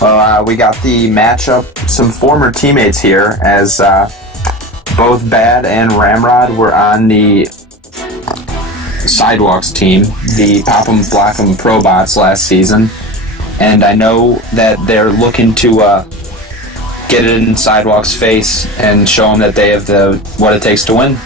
Well, we got the matchup, some former teammates here, as both Bad and Ramrod were on the Sidewalks team, the Pop 'em Block 'em ProBots last season. And I know that they're looking to get it in Sidewalks' face and show them that they have what it takes to win.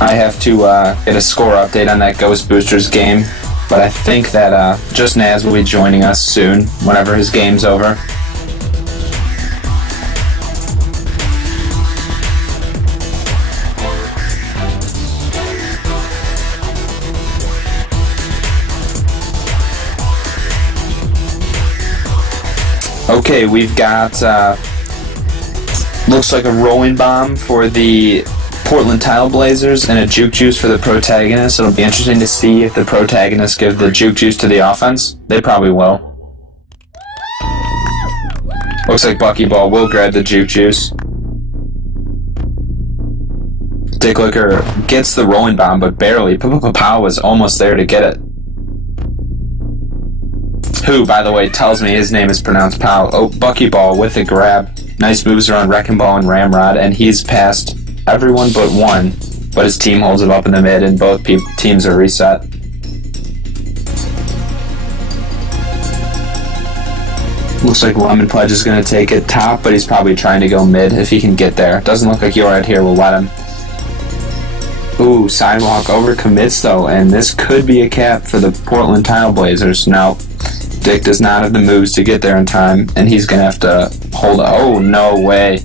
I have to get a score update on that Ghost Boosters game, but I think that Just Naz will be joining us soon, whenever his game's over. Okay, we've got, looks like a rolling bomb for the Portland Tile Blazers and a juke juice for the protagonists. It'll be interesting to see if the protagonists give the juke juice to the offense. They probably will. Looks like Buckyball will grab the juke juice. Dicklicker gets the rolling bomb, but barely. Pow was almost there to get it. Who, by the way, tells me his name is pronounced Pow. Oh, Buckyball with a grab. Nice moves around Wrecking Ball and Ramrod, and he's passed everyone but one, but his team holds it up in the mid, and both teams are reset. Looks like Lemon Pledge is going to take it top, but he's probably trying to go mid if he can get there. Doesn't look like Yorad here will let him. Ooh, Sidewalk overcommits though, and this could be a cap for the Portland Tile Blazers. Now, Dick does not have the moves to get there in time, and he's going to have to hold it. Oh, no way.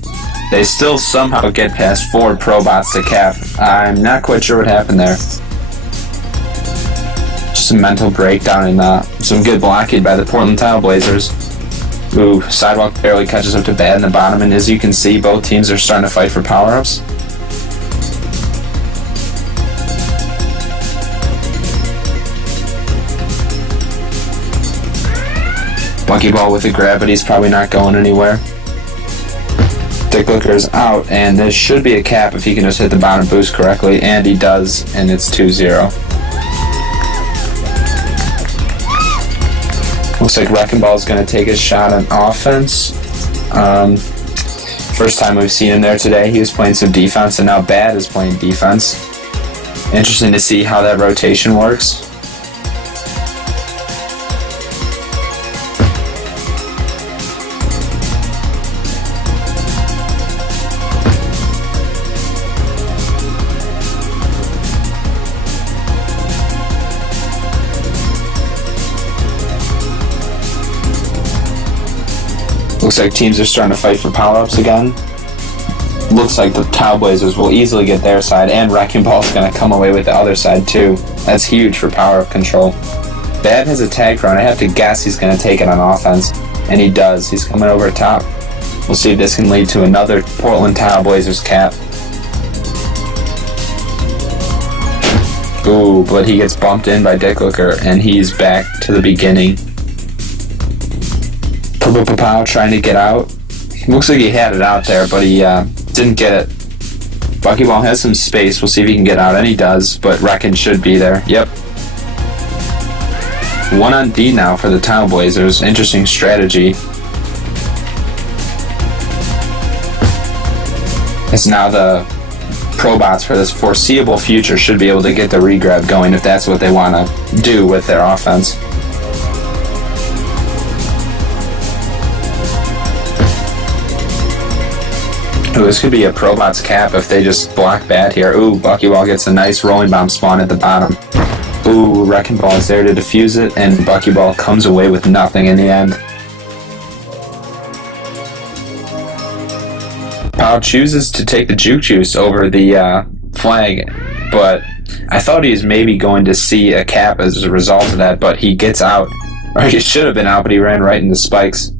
They still somehow get past 4 ProBots to cap. I'm not quite sure what happened there. Just a mental breakdown and some good blocking by the Portland Tile Blazers. Ooh, Sidewalk barely catches up to Bad in the bottom, and as you can see, both teams are starting to fight for power-ups. Buckyball with a grab, but he's probably not going anywhere. Dicklicker is out, and this should be a cap if he can just hit the bottom boost correctly, and he does, and it's 2-0. Looks like Wrecking Ball is going to take a shot on offense. First time we've seen him there today. He was playing some defense, and now Bad is playing defense. Interesting to see how that rotation works. Looks like teams are starting to fight for power-ups again. Looks like the Tile Blazers will easily get their side, and Wrecking Ball's going to come away with the other side too. That's huge for power-up control. Bad has a tag throw, and I have to guess he's going to take it on offense, and he does. He's coming over top. We'll see if this can lead to another Portland Tile Blazers cap. Ooh, but he gets bumped in by Dicklicker, and he's back to the beginning. Pow trying to get out. Looks like he had it out there, but he didn't get it. Buckyball has some space. We'll see if he can get out, and he does, but Wreckin' should be there. Yep. 1 on D now for the Tile Blazers. Interesting strategy. It's now the ProBots for this foreseeable future should be able to get the regrab going if that's what they want to do with their offense. Ooh, this could be a ProBots cap if they just block Bad here. Ooh, Buckyball gets a nice rolling bomb spawn at the bottom. Ooh, Wrecking Ball is there to defuse it, and Buckyball comes away with nothing in the end. Pow chooses to take the juke juice over the flag, but I thought he was maybe going to see a cap as a result of that, but he gets out. Or he should have been out, but he ran right into spikes.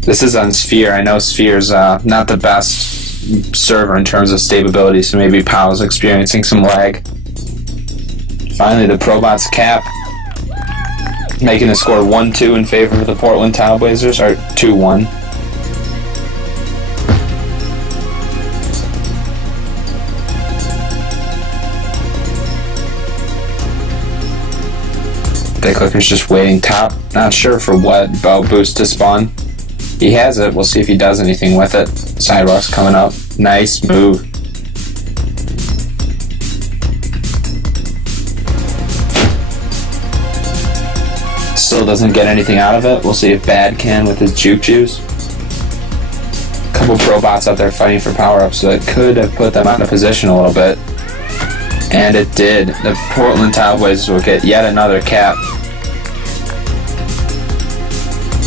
This is on Sphere. I know Sphere's not the best server in terms of stability, so maybe Powell's experiencing some lag. Finally, the ProBots cap, making the score 1-2 in favor of the Portland Tile Blazers, or 2-1. Dicklicker's just waiting top. Not sure for what bow boost to spawn. He has it. We'll see if he does anything with it. Sidewalk's coming up. Nice move. Still doesn't get anything out of it. We'll see if Bad can with his juke juice. A couple ProBots out there fighting for power-ups, so it could have put them out of position a little bit. And it did. The Portland Trailblazers will get yet another cap.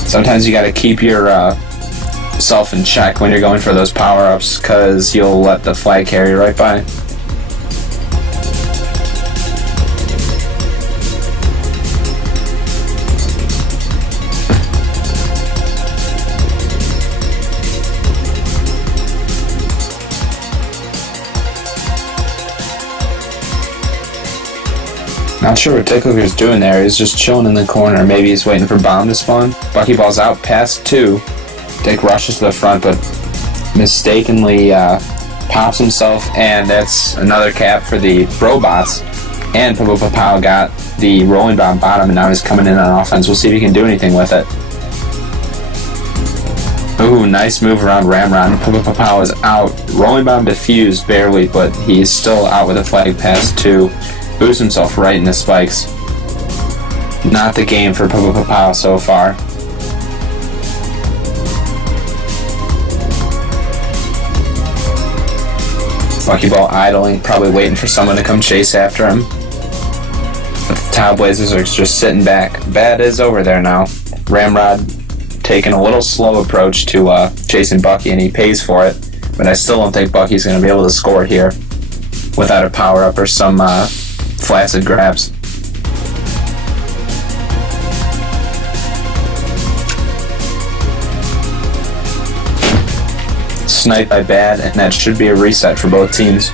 Sometimes you gotta keep your self in check when you're going for those power-ups, because you'll let the flag carry right by. Not sure what Dicklicker's doing there. He's just chilling in the corner. Maybe he's waiting for bomb to spawn. Buckyball's out past 2. Dick rushes to the front, but mistakenly pops himself, and that's another cap for the ProBots. And ProBots got the rolling bomb bottom, and now he's coming in on offense. We'll see if he can do anything with it. Ooh, nice move around Ramrod. ProBots is out. Rolling bomb diffused barely, but he's still out with a flag past 2. Boosts himself right in the spikes. Not the game for ProBots so far. Buckyball idling, probably waiting for someone to come chase after him. But the Trailblazers are just sitting back. Bad is over there now. Ramrod taking a little slow approach to chasing Bucky, and he pays for it. But I still don't think Bucky's going to be able to score here without a power-up or some flaccid grabs. Sniped by Bad, and that should be a reset for both teams.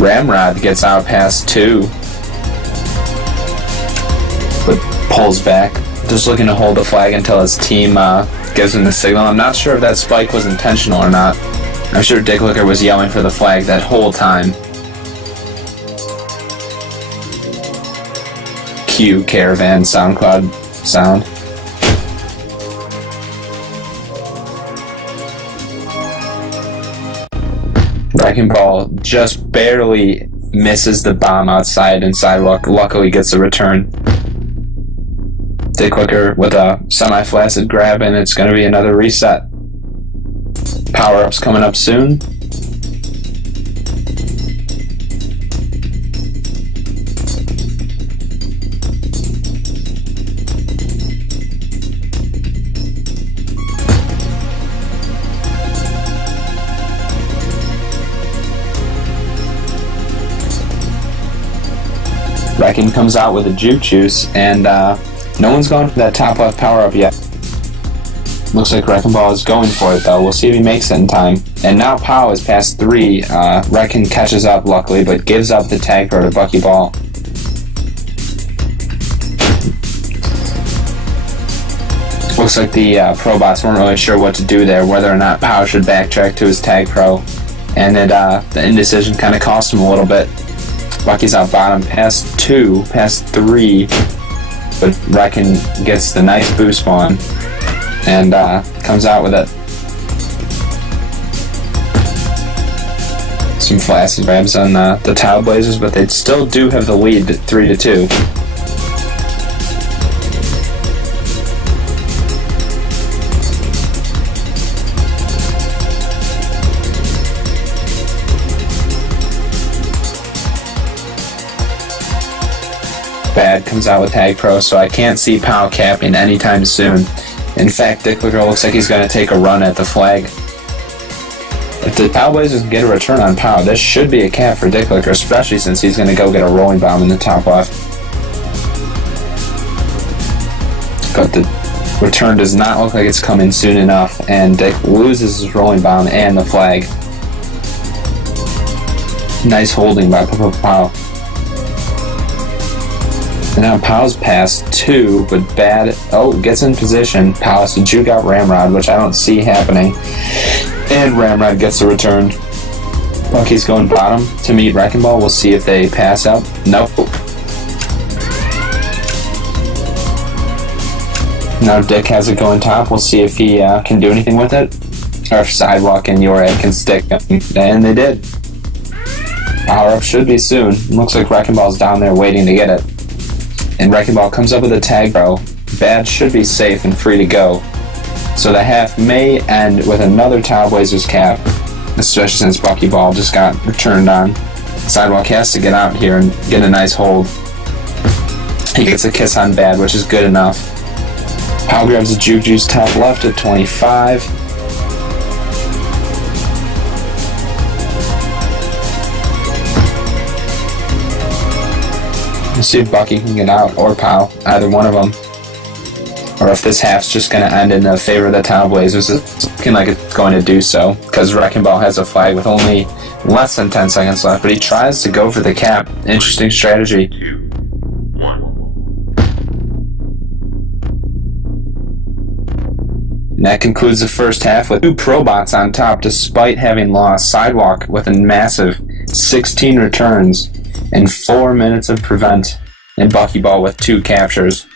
Ramrod gets out past 2, but pulls back. Just looking to hold the flag until his team gives him the signal. I'm not sure if that spike was intentional or not. I'm sure Dicklicker was yelling for the flag that whole time. Cue Caravan SoundCloud sound. Wrecking Ball just barely misses the bomb outside, and Sidewalk luckily gets a return. Dicklicker with a semi-flaccid grab, and it's going to be another reset. Power-ups coming up soon. Wrecking comes out with a juke juice, and no one's gone for that top left power up yet. Looks like Wrecking Ball is going for it though. We'll see if he makes it in time. And now Pow is past 3. Wrecking catches up luckily, but gives up the tag throw to Buckyball. Looks like the ProBots weren't really sure what to do there, whether or not Pow should backtrack to his tag pro. And the indecision kind of cost him a little bit. Bucky's out bottom past 2, past 3, but Wrecking gets the nice boost spawn and comes out with it. Some flaccid grabs on the Trailblazers, but they still do have the lead 3-2. Bad comes out with Tag Pro, so I can't see Pow capping anytime soon. In fact, Dicklicker looks like he's going to take a run at the flag. If the Trailblazers can get a return on Pow, this should be a cap for Dicklicker, especially since he's going to go get a rolling bomb in the top left. But the return does not look like it's coming soon enough, and Dick loses his rolling bomb and the flag. Nice holding by Pow. And now Pow's past 2, but Bad, gets in position. Pow has to juke out Ramrod, which I don't see happening. And Ramrod gets the return. Bucky's going bottom to meet Wrecking Ball. We'll see if they pass up. Nope. Now Dick has it going top. We'll see if he can do anything with it, or if Sidewalk and Your Egg can stick him. And they did. Power up should be soon. Looks like Wrecking Ball's down there waiting to get it. And Wrecking Ball comes up with a tag throw. Bad should be safe and free to go. So the half may end with another Tile Blazers cap, especially since Bucky Ball just got returned on. Sidewalk has to get out here and get a nice hold. He gets a kiss on Bad, which is good enough. Powell grabs a Juke Juice top left at 25. We'll see if Bucky can get out, or Powell, either one of them. Or if this half's just going to end in the favor of the Tile Blazers. It's looking like it's going to do so, because Wrecking Ball has a flag with only less than 10 seconds left, but he tries to go for the cap. Interesting strategy. 2, 1. And that concludes the first half with 2 ProBots on top, despite having lost. Sidewalk with a massive 16 returns and 4 minutes of prevent, and Bucky Ball with 2 captures.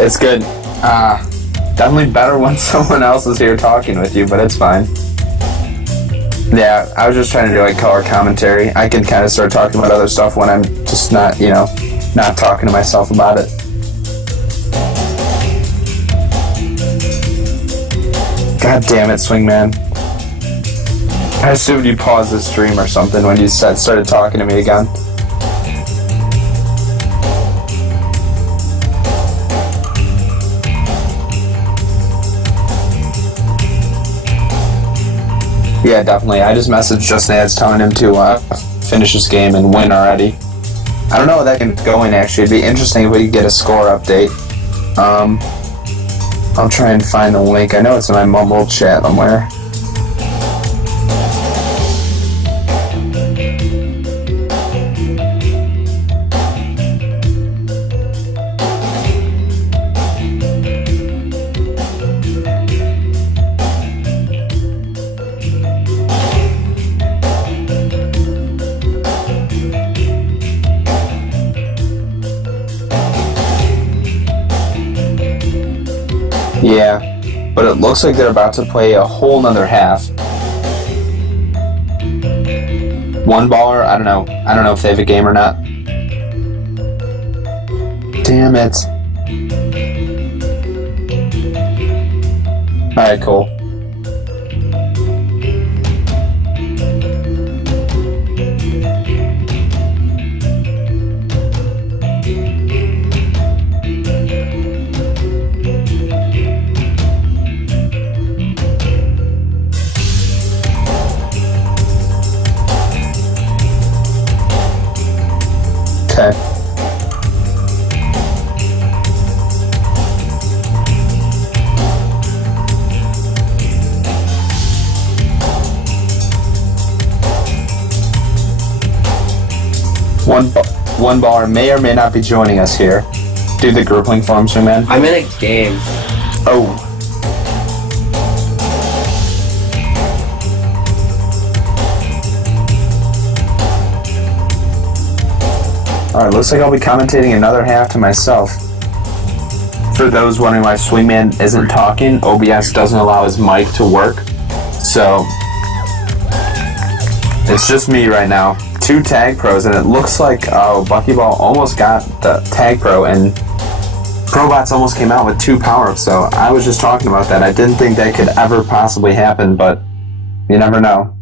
It's good. Definitely better when someone else is here talking with you, but it's fine. Yeah, I was just trying to do like color commentary. I can kind of start talking about other stuff when I'm just not, not talking to myself about it. God damn it, Swingman. I assumed you paused the stream or something when you started talking to me again. Yeah, definitely. I just messaged Justin Ads telling him to finish this game and win already. I don't know what that game's going, actually. It'd be interesting if we could get a score update. I'll try and find the link. I know it's in my Mumble chat somewhere. Yeah, but it looks like they're about to play a whole nother half. One baller, I don't know. I don't know if they have a game or not. Damn it. Alright, cool. Okay. One baller may or may not be joining us here. Do the group link for him, man. I'm in a game. Oh. Alright, looks like I'll be commentating another half to myself. For those wondering why Swingman isn't talking, OBS doesn't allow his mic to work. So, it's just me right now. 2 tag pros, and it looks like Bucky Ball almost got the tag pro, and ProBots almost came out with 2 power-ups, so I was just talking about that. I didn't think that could ever possibly happen, but you never know.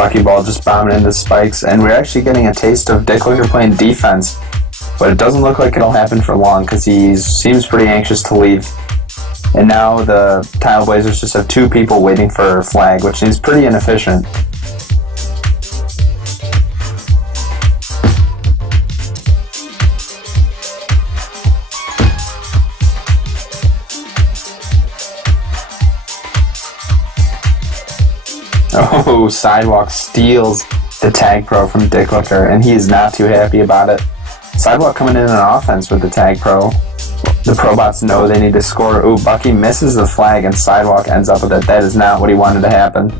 Buckyball just bombing into spikes, and we're actually getting a taste of Dicklicker playing defense. But it doesn't look like it'll happen for long because he seems pretty anxious to leave. And now the Tile Blazers just have 2 people waiting for a flag, which seems pretty inefficient. Oh, Sidewalk steals the Tag Pro from Dicklicker, and he is not too happy about it. Sidewalk coming in on offense with the Tag Pro. The ProBots know they need to score. Ooh, Bucky misses the flag and Sidewalk ends up with it. That is not what he wanted to happen.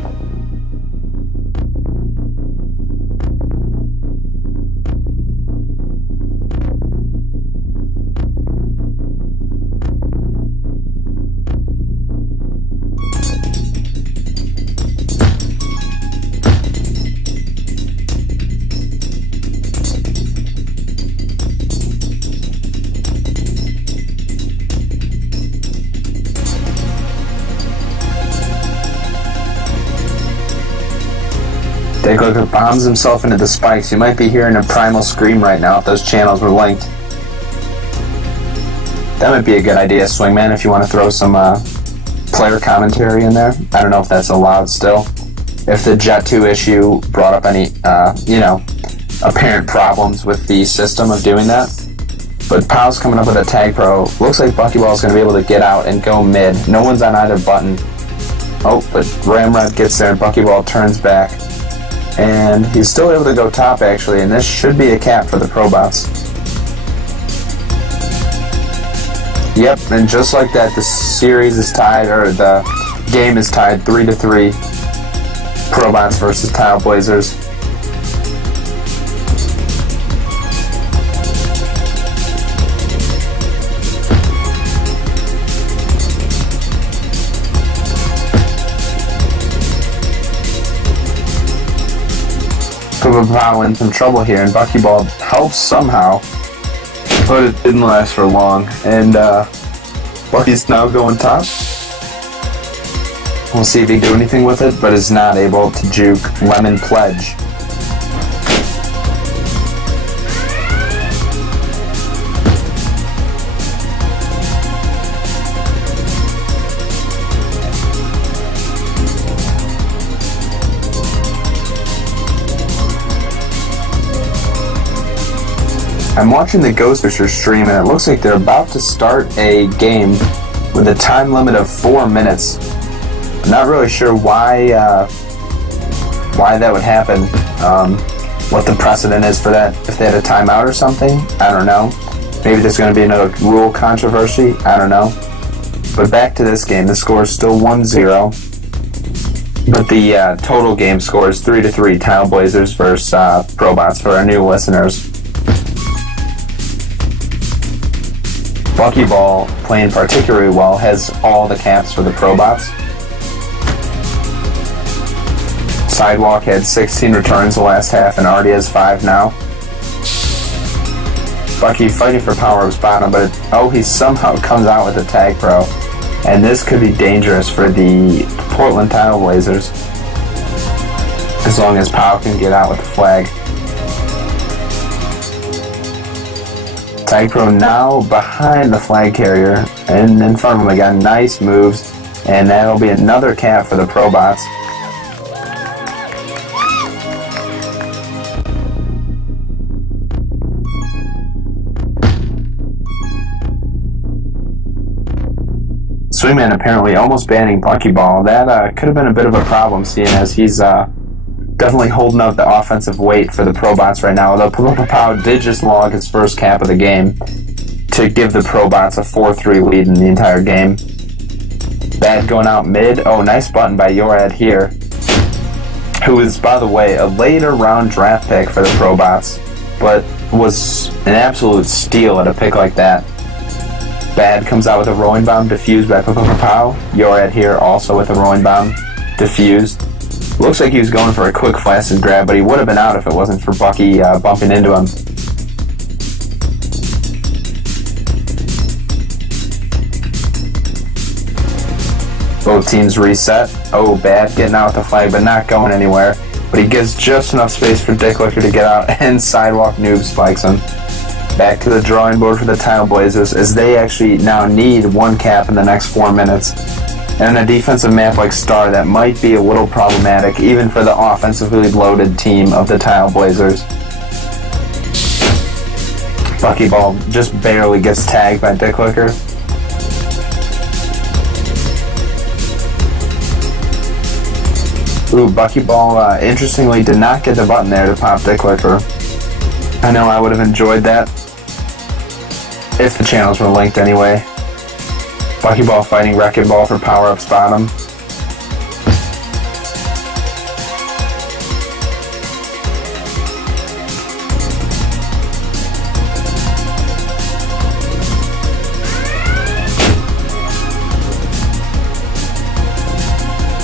Dicklicker bombs himself into the spikes. You might be hearing a primal scream right now if those channels were linked. That might be a good idea, Swingman, if you want to throw some player commentary in there. I don't know if that's allowed still. If the Jet 2 issue brought up any, apparent problems with the system of doing that. But Powell's coming up with a Tag Pro. Looks like Buckyball's going to be able to get out and go mid. No one's on either button. Oh, but Ramrod gets there and Buckyball turns back. And he's still able to go top, actually, and this should be a cap for the ProBots. Yep, and just like that, the series is tied, or the game is tied 3-3. ProBots versus Tile Blazers. ProBot in some trouble here, and Buckyball helps somehow, but it didn't last for long. And Bucky's now going top. We'll see if he can do anything with it, but is not able to juke Lemon Pledge. I'm watching the Ghost Fisher stream, and it looks like they're about to start a game with a time limit of 4 minutes. I'm not really sure why that would happen. What the precedent is for that, if they had a timeout or something, I don't know. Maybe there's going to be another rule controversy, I don't know. But back to this game, the score is still 1-0. But the total game score is 3-3, Tile Blazers versus ProBots for our new listeners. Buckyball, playing particularly well, has all the caps for the ProBots. Sidewalk had 16 returns the last half and already has 5 now. Bucky fighting for power of bottom, but he somehow comes out with a Tag Pro. And this could be dangerous for the Portland Tile Blazers, as long as Powell can get out with the flag. Tag Pro now behind the flag carrier and in front of him again. Nice moves, and that'll be another cap for the ProBots. Swingman apparently almost banning Buckyball. That could have been a bit of a problem, seeing as he's definitely holding up the offensive weight for the ProBots right now. Although ProBot did just log his first cap of the game to give the ProBots a 4-3 lead in the entire game. Bad going out mid. Oh, nice button by Yorad here, who is, by the way, a later round draft pick for the ProBots, but was an absolute steal at a pick like that. Bad comes out with a rolling bomb, diffused by Pow. Yorad here also with a rolling bomb, diffused. Looks like he was going for a quick flaccid grab, but he would have been out if it wasn't for Bucky bumping into him. Both teams reset. Oh, Bad getting out with the flag, but not going anywhere. but he gives just enough space for Dick Licker to get out, and Sidewalk noob spikes him. Back to the drawing board for the Tile Blazers, as they actually now need one cap in the next 4 minutes. And a defensive map like Star, that might be a little problematic, even for the offensively loaded team of the Tile Blazers. Buckyball just barely gets tagged by Dick Licker. Ooh, Buckyball, interestingly, did not get the button there to pop Dick Licker. I know I would have enjoyed that if the channels were linked anyway. Buckyball fighting Wrecking Ball for power-ups bottom.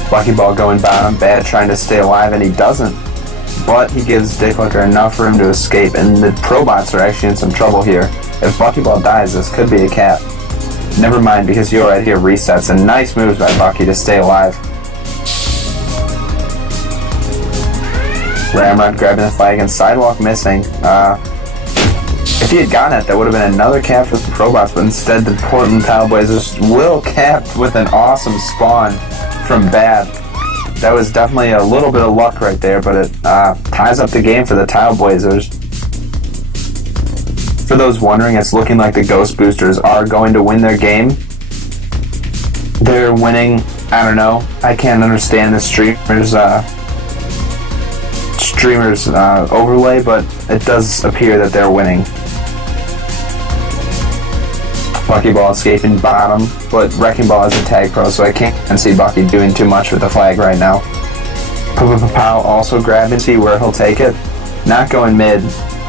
Buckyball going bottom, Bad trying to stay alive, and he doesn't. But he gives Dick Licker enough room to escape, and the ProBots are actually in some trouble here. If Buckyball dies, this could be a cap. Never mind, because You're Right Here resets, and nice moves by Bucky to stay alive. Ramrod grabbing the flag, and Sidewalk missing. If he had gotten it, that would have been another cap for the ProBots, but instead the Portland Tile Blazers will cap with an awesome spawn from Bad. That was definitely a little bit of luck right there, but it ties up the game for the Tile Blazers. For those wondering, it's looking like the Ghost Boosters are going to win their game. They're winning, I don't know, I can't understand the streamers overlay, but it does appear that they're winning. Buckyball escaping bottom, but Wrecking Ball is a tag pro, so I can't see Bucky doing too much with the flag right now. Pow also grabbing, see where he'll take it. Not going mid.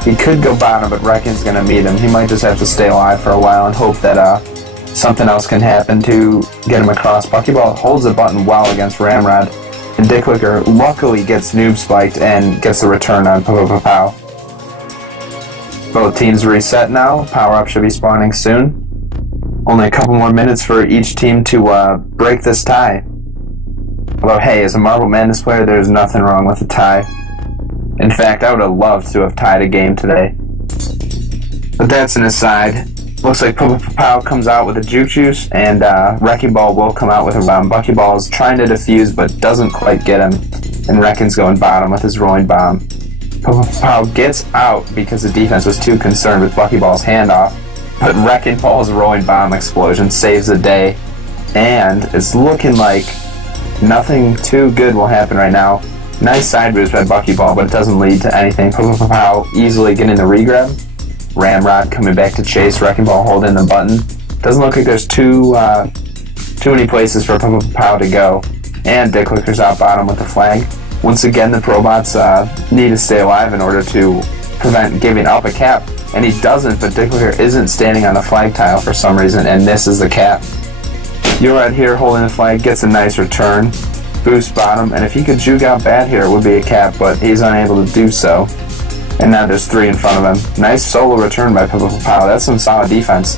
He could go bottom, but Wrecking's going to meet him. He might just have to stay alive for a while and hope that something else can happen to get him across. Buckyball holds the button well against Ramrod, and Dick Licker luckily gets noob spiked and gets the return on Pow. Both teams reset now. Power-up should be spawning soon. Only a couple more minutes for each team to break this tie. Although, hey, as a Marble Madness player, there's nothing wrong with a tie. In fact, I would have loved to have tied a game today. But that's an aside. Looks like Pow comes out with a Juke Juice, and Wrecking Ball will come out with a bomb. Buckyball is trying to defuse, but doesn't quite get him. And Wrecking's going bottom with his rolling bomb. Pow gets out because the defense was too concerned with Buckyball's handoff. But Wrecking Ball's rolling bomb explosion saves the day. And it's looking like nothing too good will happen right now. Nice side boost by Buckyball, but it doesn't lead to anything. Pow easily getting the regrab. Ramrod coming back to chase. Wrecking Ball holding the button. Doesn't look like there's too many places for Pow to go. And Dick Licker's out bottom with the flag. Once again, the ProBots need to stay alive in order to prevent giving up a cap. And he doesn't, but Dick Licker isn't standing on the flag tile for some reason and misses the cap. You're Right Here holding the flag, gets a nice return. Boost bottom, and if he could juke out Bad here, it would be a cap, but he's unable to do so. And now there's 3 in front of him. Nice solo return by Pow. That's some solid defense.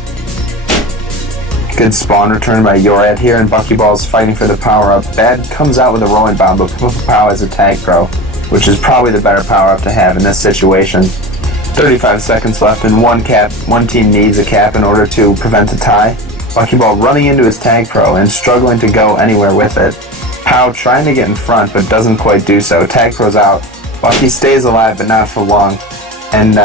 Good spawn return by You're Right Here, and Buckyball's fighting for the power-up. Bad comes out with a rolling bomb, but Pow is a tag pro, which is probably the better power-up to have in this situation. 35 seconds left, and one team needs a cap in order to prevent a tie. Buckyball running into his tag pro and struggling to go anywhere with it. Pow trying to get in front, but doesn't quite do so. Tag pro's out. Bucky stays alive, but not for long. And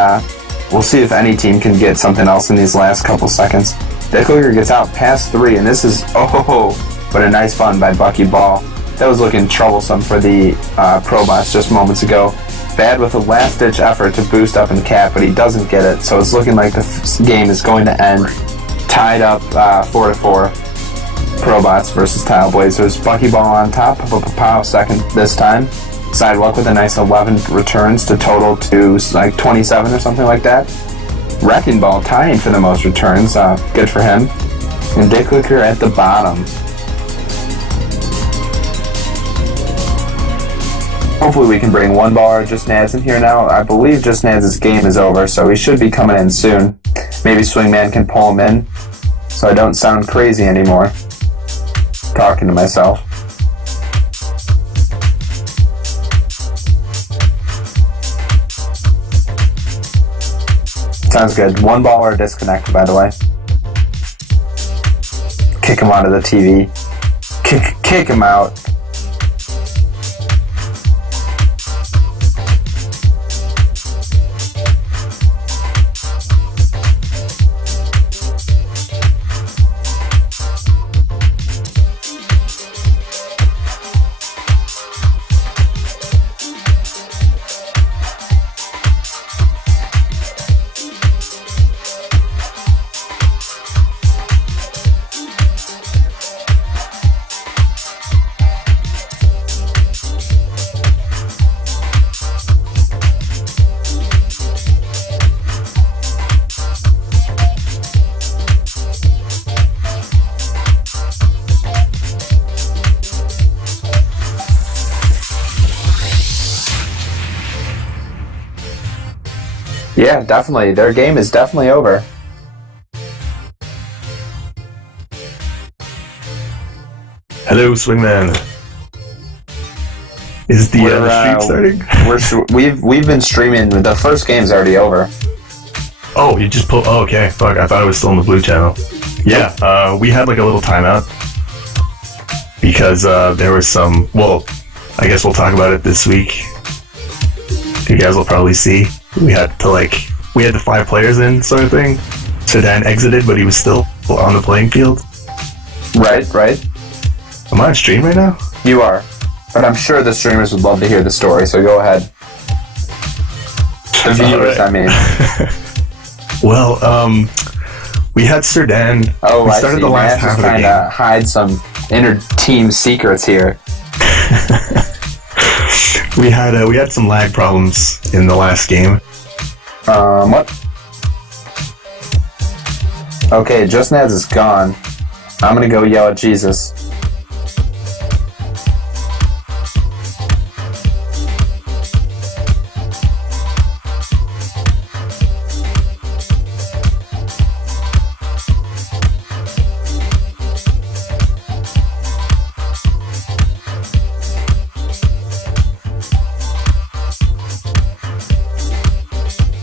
we'll see if any team can get something else in these last couple seconds. Dick Licker gets out past 3, and this is, but a nice fun by Buckyball. That was looking troublesome for the ProBots just moments ago. Bad with a last-ditch effort to boost up and cap, but he doesn't get it, so it's looking like the game is going to end tied up 4-4. ProBots versus Tile Blazers. Buckyball on top, Pow second this time. Sidewalk with a nice 11 returns to total to like 27 or something like that. Wrecking Ball tying for the most returns, good for him. And Dick Licker at the bottom. Hopefully we can bring one baller or Just Nads in here now. I believe Just Nads' game is over, so he should be coming in soon. Maybe Swingman can pull him in, so I don't sound crazy anymore. Talking to myself. Sounds good. One ball or a disconnect, by the way. Kick him out of the TV. Kick him out. Yeah, definitely. Their game is definitely over. Hello, Swingman. Is the stream starting? We've been streaming. The first game's already over. Oh, you just pulled. Oh, okay. Fuck, I thought it was still on the blue channel. Yeah, we had like a little timeout because there was some. Well, I guess we'll talk about it this week. You guys will probably see. We had the 5 players in, sort of thing. Sedan exited, but he was still on the playing field. Right. Am I on stream right now? You are. But I'm sure the streamers would love to hear the story, so go ahead. The viewers, I mean. Well, we had Sedan. Oh, we started the last half of the game. To hide some inner team secrets here. We had some lag problems in the last game. What? Okay, Just Nads is gone. I'm gonna go yell at Jesus.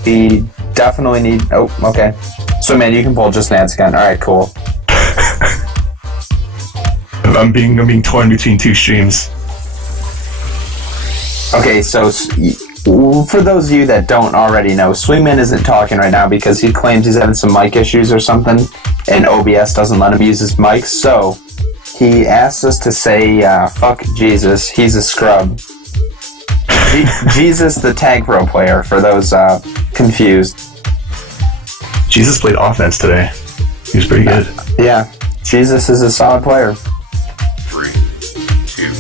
We definitely need... Oh, okay. So, man, you can pull Just Nads again. Alright, cool. I'm being torn between 2 streams. Okay, so for those of you that don't already know, Swingman isn't talking right now because he claims he's having some mic issues or something, and OBS doesn't let him use his mic, so he asked us to say, fuck Jesus, he's a scrub. Jesus, the Tag Pro player, for those confused. Jesus played offense today. He was pretty good. Yeah, Jesus is a solid player. 3, 2.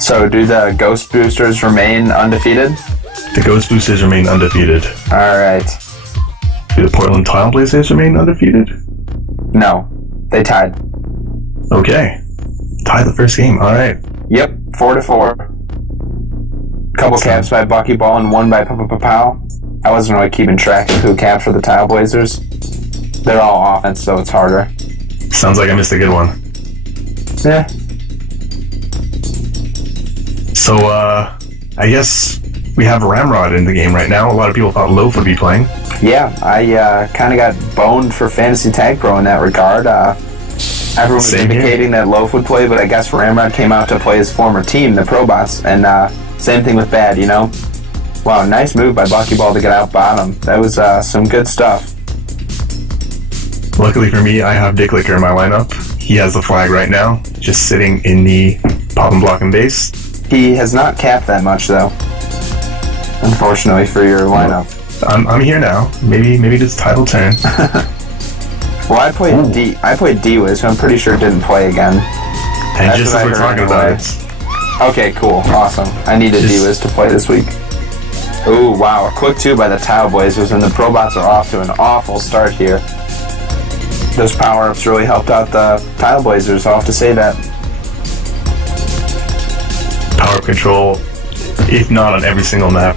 So, do the Ghost Boosters remain undefeated? The Ghost Boosters remain undefeated. Alright. Do the Portland Trailblazers remain undefeated? No, they tied. Okay. Tied the first game, alright. Yep, 4-4. Couple caps by Bucky Ball and one by Pow. I wasn't really keeping track of who capped for the Trailblazers. They're all offense, so it's harder. Sounds like I missed a good one. Yeah. So, I guess we have Ramrod in the game right now. A lot of people thought Loaf would be playing. Yeah, I kind of got boned for Fantasy Tag Pro in that regard. Everyone was indicating that Loaf would play, but I guess Ramrod came out to play his former team, the ProBots, and same thing with Bad, you know? Wow, nice move by Bucky Ball to get out bottom. That was some good stuff. Luckily for me, I have Dick Licker in my lineup. He has the flag right now, just sitting in the pop and block and base. He has not capped that much, though. Unfortunately for your lineup. I'm here now. Maybe this title turn. Well, I played D-Wiz, who I'm pretty sure didn't play again. And just as we're talking about it. Okay, cool. Awesome. I needed D-Wiz to play this week. Ooh, wow. A quick 2 by the Trailblazers, and the ProBots are off to an awful start here. Those power-ups really helped out the Trailblazers, I'll have to say that. Power-up control, if not on every single map.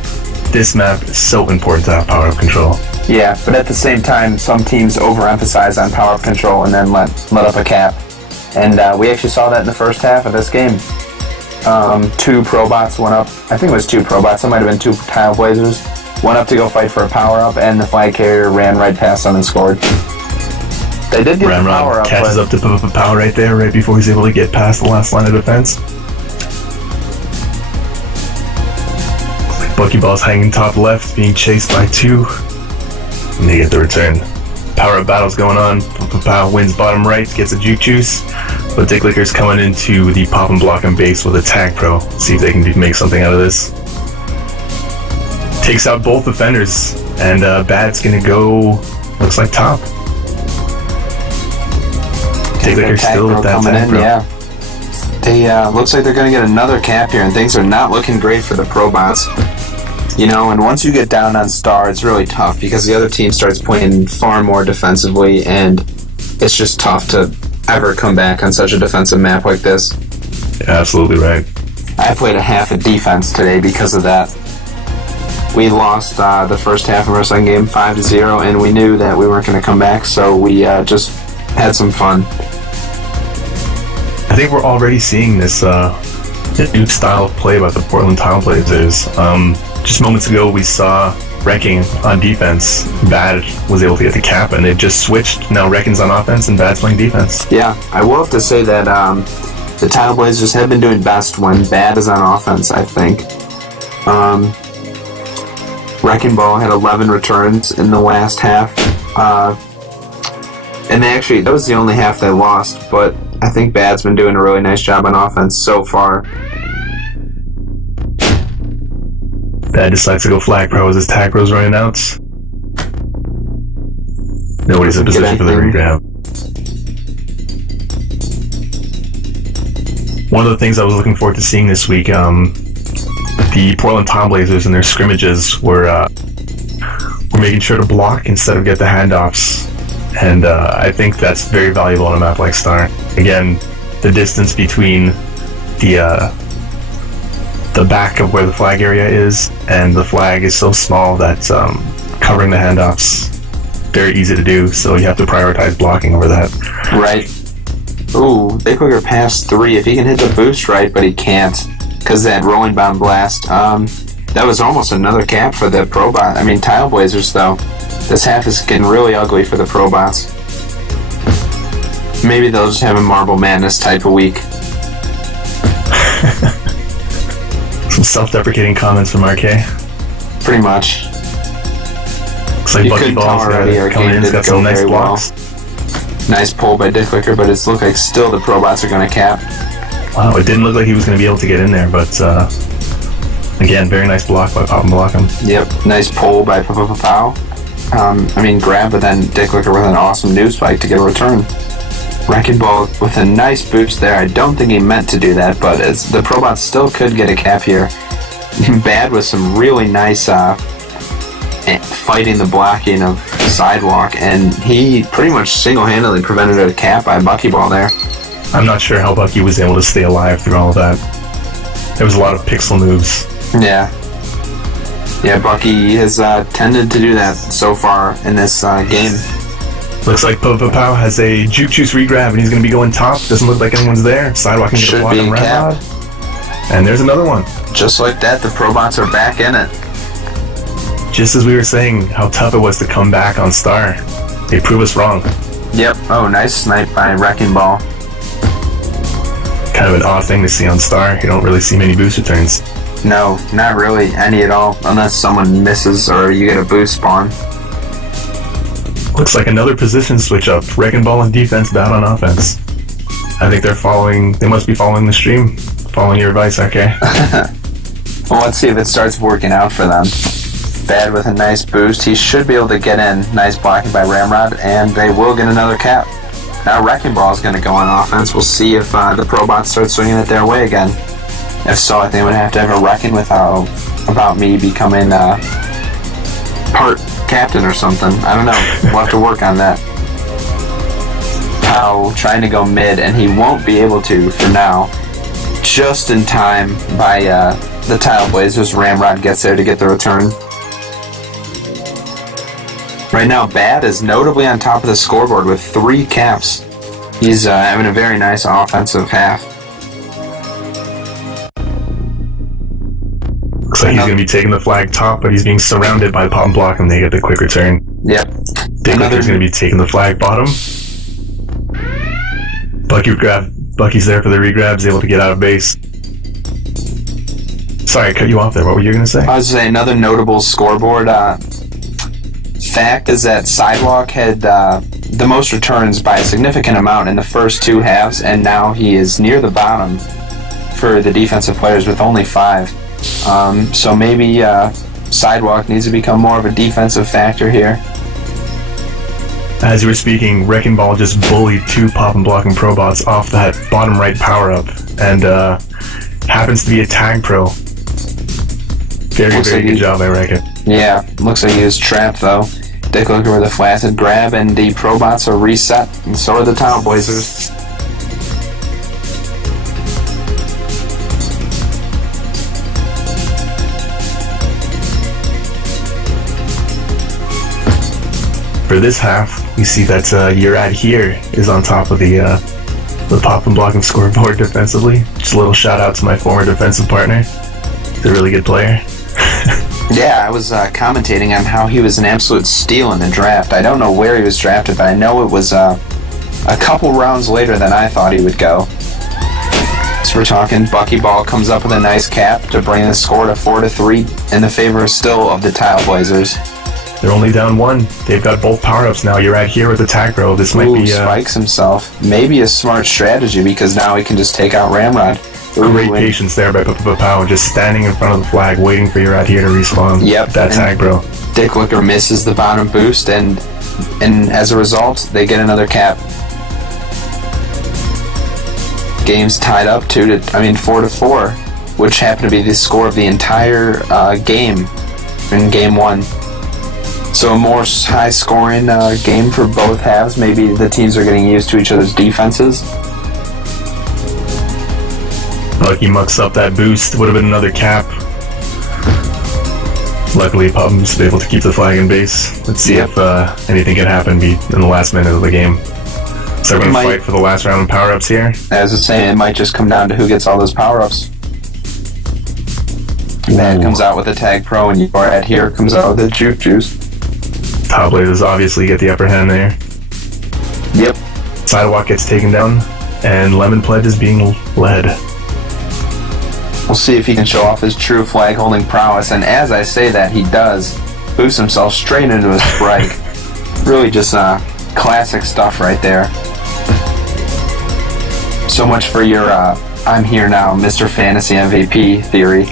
This map is so important to have power-up control. Yeah, but at the same time, some teams overemphasize on power-up control and then let up a cap. And we actually saw that in the first half of this game. 2 ProBots went up. I think it was 2 ProBots. It might have been 2 Trailblazers. went up to go fight for a power-up, and the flag carrier ran right past them and scored. They did get the power-up, catches but... up to Power right there, right before he's able to get past the last line of defense. Buckyball's hanging top left, being chased by 2. And they get the return. Power-up battle's going on. Pow wins bottom right, gets a juke juice. But Dick Licker's coming into the pop and block and base with a tag pro. See if they can make something out of this. Takes out both defenders, and Bad's gonna go, looks like top. Dick Licker's still with that tag pro. Yeah. They, looks like they're gonna get another cap here, and things are not looking great for the ProBots. You know, and once you get down on star, it's really tough because the other team starts playing far more defensively, and it's just tough to ever come back on such a defensive map like this. Yeah, absolutely right. I played a half of defense today because of that. We lost the first half of our second game 5-0, and we knew that we weren't going to come back, so we just had some fun. I think we're already seeing this new style of play about the Portland Trailblazers. Just moments ago, we saw Wrecking on defense. Bad was able to get the cap, and it just switched. Now Wrecking's on offense, and Bad's playing defense. Yeah, I will have to say that the Trailblazers have been doing best when Bad is on offense, I think. Wrecking Ball had 11 returns in the last half. And that was the only half they lost, but I think Bad's been doing a really nice job on offense so far. Bad decides to go flag pro as his tag pro's running out. Nobody's in position for the regrab. One of the things I was looking forward to seeing this week, the Portland Trailblazers in their scrimmages were making sure to block instead of get the handoffs. And I think that's very valuable on a map like Star. Again, the distance between the back of where the flag area is and the flag is so small that covering the handoffs very easy to do, so you have to prioritize blocking over that. Right. Ooh, Dick Licker passed 3. If he can hit the boost right, but he can't because that rolling bomb blast. That was almost another cap for the ProBot. I mean, Trailblazers, though. This half is getting really ugly for the ProBots. Maybe they'll just have a Marble Madness type of week. Some self-deprecating comments from RK. Pretty much. Looks like Buckyball's coming in. He's got some nice blocks. Well. Nice pull by Dick Licker, but it's looked like still the ProBots are going to cap. Wow, it didn't look like he was going to be able to get in there, but again, very nice block by Pop and Block him. Yep, nice pull by Pow. Grab, but then Dick Licker with an awesome new spike to get a return. Wrecking Ball with a nice boost there. I don't think he meant to do that, but the ProBots still could get a cap here. Bad with some really nice fighting the blocking of Sidewalk, and he pretty much single-handedly prevented a cap by Buckyball there. I'm not sure how Bucky was able to stay alive through all of that. There was a lot of pixel moves. Yeah, Bucky has tended to do that so far in this game. Looks like Pow has a juke juice regrab, and he's going to be going top. Doesn't look like anyone's there. Sidewalk can get a block on Red. And there's another one. Just like that, the ProBots are back in it. Just as we were saying how tough it was to come back on Star, they prove us wrong. Yep. Oh, nice snipe by Wrecking Ball. Kind of an odd thing to see on Star. You don't really see many boost returns. No, not really any at all, unless someone misses or you get a boost spawn. Looks like another position switch up. Wrecking Ball on defense, Bad on offense. I think they must be following the stream. Following your advice, okay? Well, let's see if it starts working out for them. Bad with a nice boost. He should be able to get in. Nice blocking by Ramrod, and they will get another cap. Now Wrecking Ball is going to go on offense. We'll see if the ProBots start swinging it their way again. If so, I think we'd have to have a reckon with about me becoming part captain or something. I don't know. We'll have to work on that. Pow trying to go mid, and he won't be able to for now. Just in time by the Trailblazers. Ramrod gets there to get the return. Right now, Bad is notably on top of the scoreboard with 3 caps. He's having a very nice offensive half. Looks Looks like he's going to be taking the flag top, but he's being surrounded by pop and block, and they get the quick return. Yep. Dicklicker's going to be taking the flag bottom. Bucky's there for the regrabs, able to get out of base. Sorry, I cut you off there. What were you going to say? I was saying another notable scoreboard fact is that Sidewalk had the most returns by a significant amount in the first two halves, and now he is near the bottom for the defensive players with only 5. So maybe Sidewalk needs to become more of a defensive factor here. As you were speaking, Wrecking Ball just bullied 2 pop and block and ProBots off that bottom right power-up, and happens to be a tag pro. Very good job, I reckon. Yeah, looks like he was trapped though. Dicklicker with a flaccid grab, and the ProBots are reset, and so are the Trailblazers. For this half, we see that Urad here is on top of the pop and block and scoreboard defensively. Just a little shout out to my former defensive partner. He's a really good player. Yeah, I was commentating on how he was an absolute steal in the draft. I don't know where he was drafted, but I know it was a couple rounds later than I thought he would go. So we're talking Bucky Ball comes up with a nice cap to bring the score to 4-3 in the favor still of the Trailblazers. They're only down 1. They've got both power-ups now. You're right here with the tag pro. This might be... spikes himself. Maybe a smart strategy, because now he can just take out Ramrod. Great patience there by Pow, just standing in front of the flag, waiting for Urad here to respawn. Yep. That tag bro. Dicklicker misses the bottom boost, and as a result, they get another cap. Game's tied up 4-4, which happened to be the score of the entire game in Game 1. So a more high-scoring game for both halves. Maybe the teams are getting used to each other's defenses. Lucky mucks up that boost. Would have been another cap. Luckily, Pub's able to keep the flag in base. Let's see if anything can happen in the last minute of the game. So we're going to fight for the last round of power-ups here. As I was saying, it might just come down to who gets all those power-ups. Man comes out with a tag pro, and Urad here comes out with a juke juice. Trailblazers obviously get the upper hand there. Yep. Sidewalk gets taken down, and Lemon Pledge is being led. We'll see if he can show off his true flag-holding prowess, and as I say that, he does boost himself straight into a strike. Really just classic stuff right there. So much for your I'm here now, Mr. Fantasy MVP theory.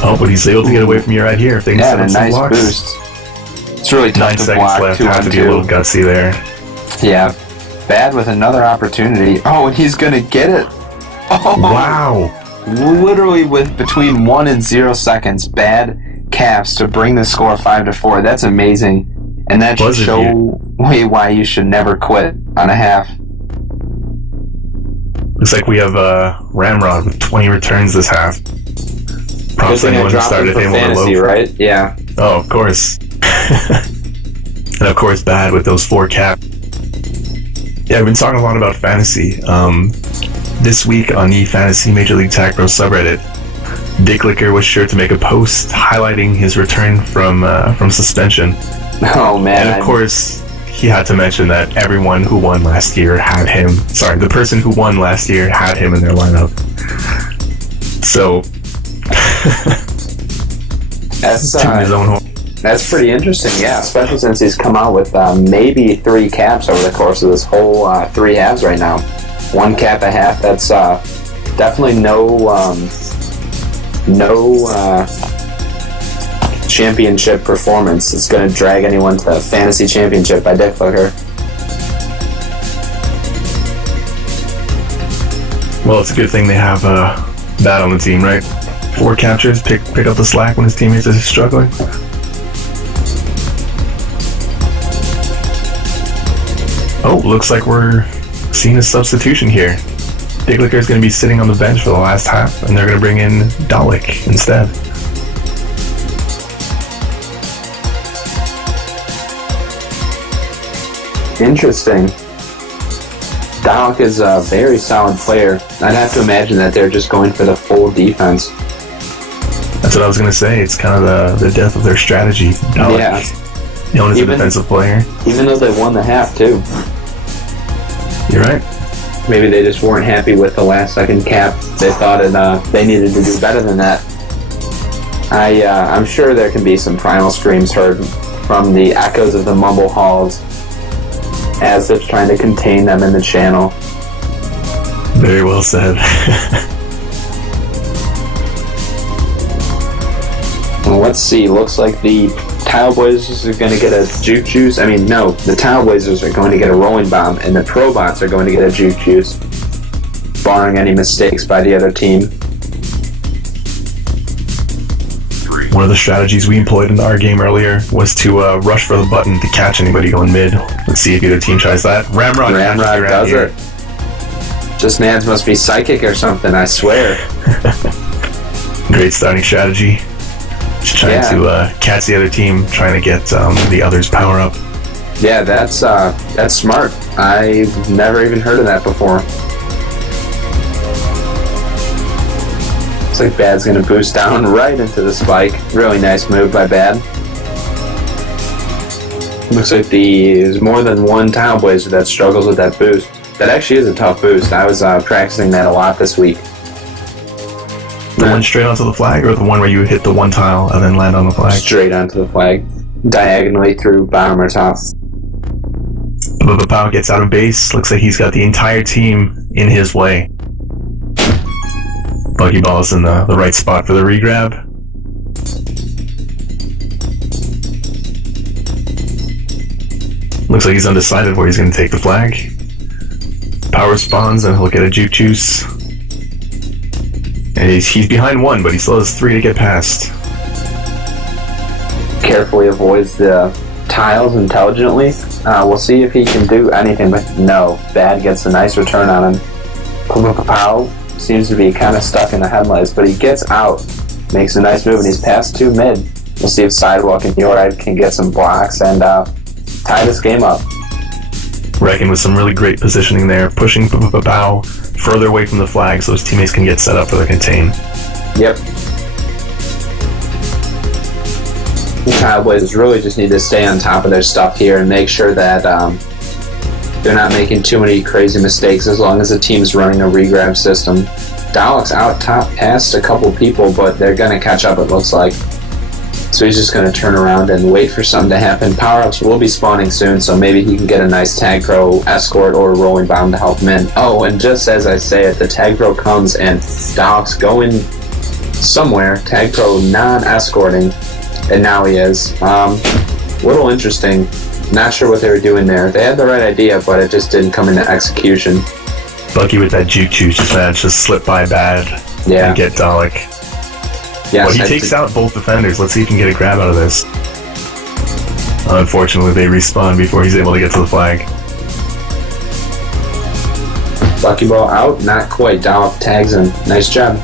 Oh, but he's able to get away from you right here. If they can set up some nice blocks. Boost. It's really tough 9 to seconds block. left. Have to be a little gutsy there. Yeah. Bad with another opportunity. Oh, and he's gonna get it. Oh, wow. Literally with between 1 and 0 seconds. Bad caps to bring the score 5-4. That's amazing. And that should show why you should never quit on a half. Looks like we have Ramrod with 20 returns this half. Props anyone who started him on the low. Right? Yeah. Oh, of course. And of course, Bad with those 4 caps. Yeah, I've been talking a lot about fantasy. This week on the Fantasy Major League Tag Pro subreddit, Dicklicker was sure to make a post highlighting his return from suspension. Oh man! And of course, he had to mention that everyone who won last year had him. Sorry, the person who won last year had him in their lineup. So that's pretty interesting, yeah. Especially since he's come out with maybe 3 caps over the course of this whole 3 halves right now. 1 cap a half. That's definitely no championship performance. It's going to drag anyone to the fantasy championship by Dicklicker. Well, it's a good thing they have that on the team, right? 4 captures, pick up the slack when his teammates are struggling. Oh, looks like we're seeing a substitution here. Dicklicker is going to be sitting on the bench for the last half, and they're going to bring in Dalek instead. Interesting. Dalek is a very solid player. I'd have to imagine that they're just going for the full defense. That's what I was going to say. It's kind of the death of their strategy. Dalek, Yeah. known as a defensive player. Even though they won the half, too. You're right. Maybe they just weren't happy with the last second cap. They thought they needed to do better than that. I'm sure there can be some final screams heard from the echoes of the mumble halls as if trying to contain them in the channel. Very well said. Well, let's see. Looks like the Tile Blazers are going to get a Juke Juice. I mean, no. The Tile Blazers are going to get a Rolling Bomb, and the ProBots are going to get a Juke Juice, barring any mistakes by the other team. One of the strategies we employed in our game earlier was to rush for the button to catch anybody going mid. Let's see if either team tries that. Ramrod does it. Just Nads must be psychic or something, I swear. Great starting strategy. Just trying to catch the other team, trying to get the other's power up. Yeah, that's smart. I've never even heard of that before. Looks like Bad's gonna boost down right into the spike. Really nice move by Bad. Looks like there's more than one Tile Blazer that struggles with that boost. That actually is a tough boost. I was practicing that a lot this week. The one straight onto the flag, or the one where you hit the one tile and then land on the flag? Straight onto the flag. Diagonally through bottom or top. Pao gets out of base. Looks like he's got the entire team in his way. Buckyball's in the right spot for the regrab. Looks like he's undecided where he's going to take the flag. Power spawns and he'll get a Juke Juice. And he's behind one, but he still has 3 to get past. Carefully avoids the tiles intelligently. We'll see if he can do anything, but no. Bad gets a nice return on him. Pao seems to be kind of stuck in the headlights, but he gets out, makes a nice move, and he's past 2 mid. We'll see if Sidewalk and Yoride can get some blocks and tie this game up. Reckon with some really great positioning there, pushing Pao further away from the flag so his teammates can get set up for the contain. Yep. The Tile Blazers really just need to stay on top of their stuff here and make sure that they're not making too many crazy mistakes as long as the team's running a regrab system. Dalek's out top past a couple people, but they're going to catch up, it looks like. So he's just going to turn around and wait for something to happen. Power-ups will be spawning soon, so maybe he can get a nice Tag Pro escort or a Rolling Bomb to help him in. Oh, and just as I say it, the Tag Pro comes and Dalek's going somewhere. Tag Pro non-escorting, and now he is. Little interesting. Not sure what they were doing there. They had the right idea, but it just didn't come into execution. Bucky with that Juke Juice just managed to slip by Bad and get Dalek. Yes, well, he takes out both defenders. Let's see if he can get a grab out of this. Unfortunately, they respawn before he's able to get to the flag. Buckyball out? Not quite. Dalek tags him. Nice job.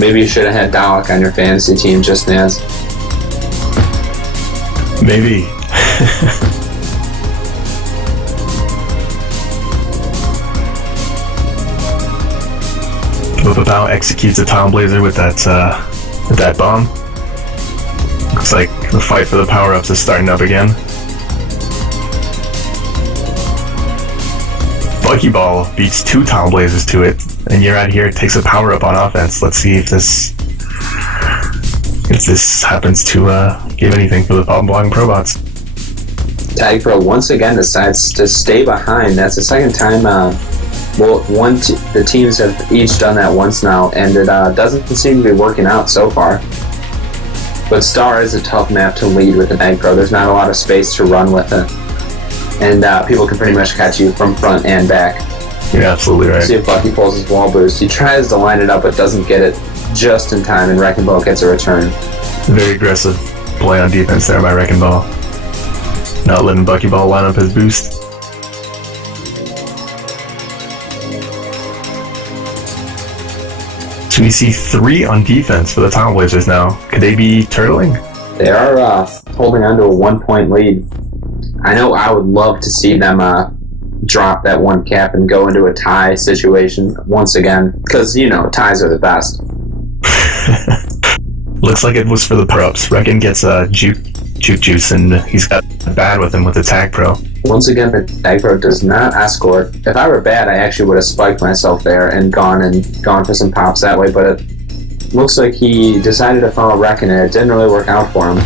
Maybe you should have had Dalek on your fantasy team just now. Maybe. Pao executes a Tile Blazer with that bomb. Looks like the fight for the power-ups is starting up again. Buckyball beats 2 Tile Blazers to it, and you're out here takes a power-up on offense. Let's see if this happens to give anything for the blocking ProBots. Tag Pro once again decides to stay behind. That's the second time. The teams have each done that once now, and it doesn't seem to be working out so far. But Star is a tough map to lead with an Tag Pro. There's not a lot of space to run with it, and people can pretty much catch you from front and back. You're absolutely right. See if Bucky pulls his wall boost. He tries to line it up, but doesn't get it just in time, and Wrecking Ball gets a return. Very aggressive play on defense there by Wrecking Ball. Not letting Buckyball line up his boost. So we see 3 on defense for the Tile Blazers now. Could they be turtling? They are holding on to a 1-point lead. I know I would love to see them drop that one cap and go into a tie situation once again, because, ties are the best. Looks like it was for the pro-ups. Reckon gets juke juice, and he's got bad with him with the tag pro. Once again, the tag pro does not escort. If I were bad, I actually would have spiked myself there and gone for some pops that way, but it looks like he decided to follow Reckon, and it didn't really work out for him.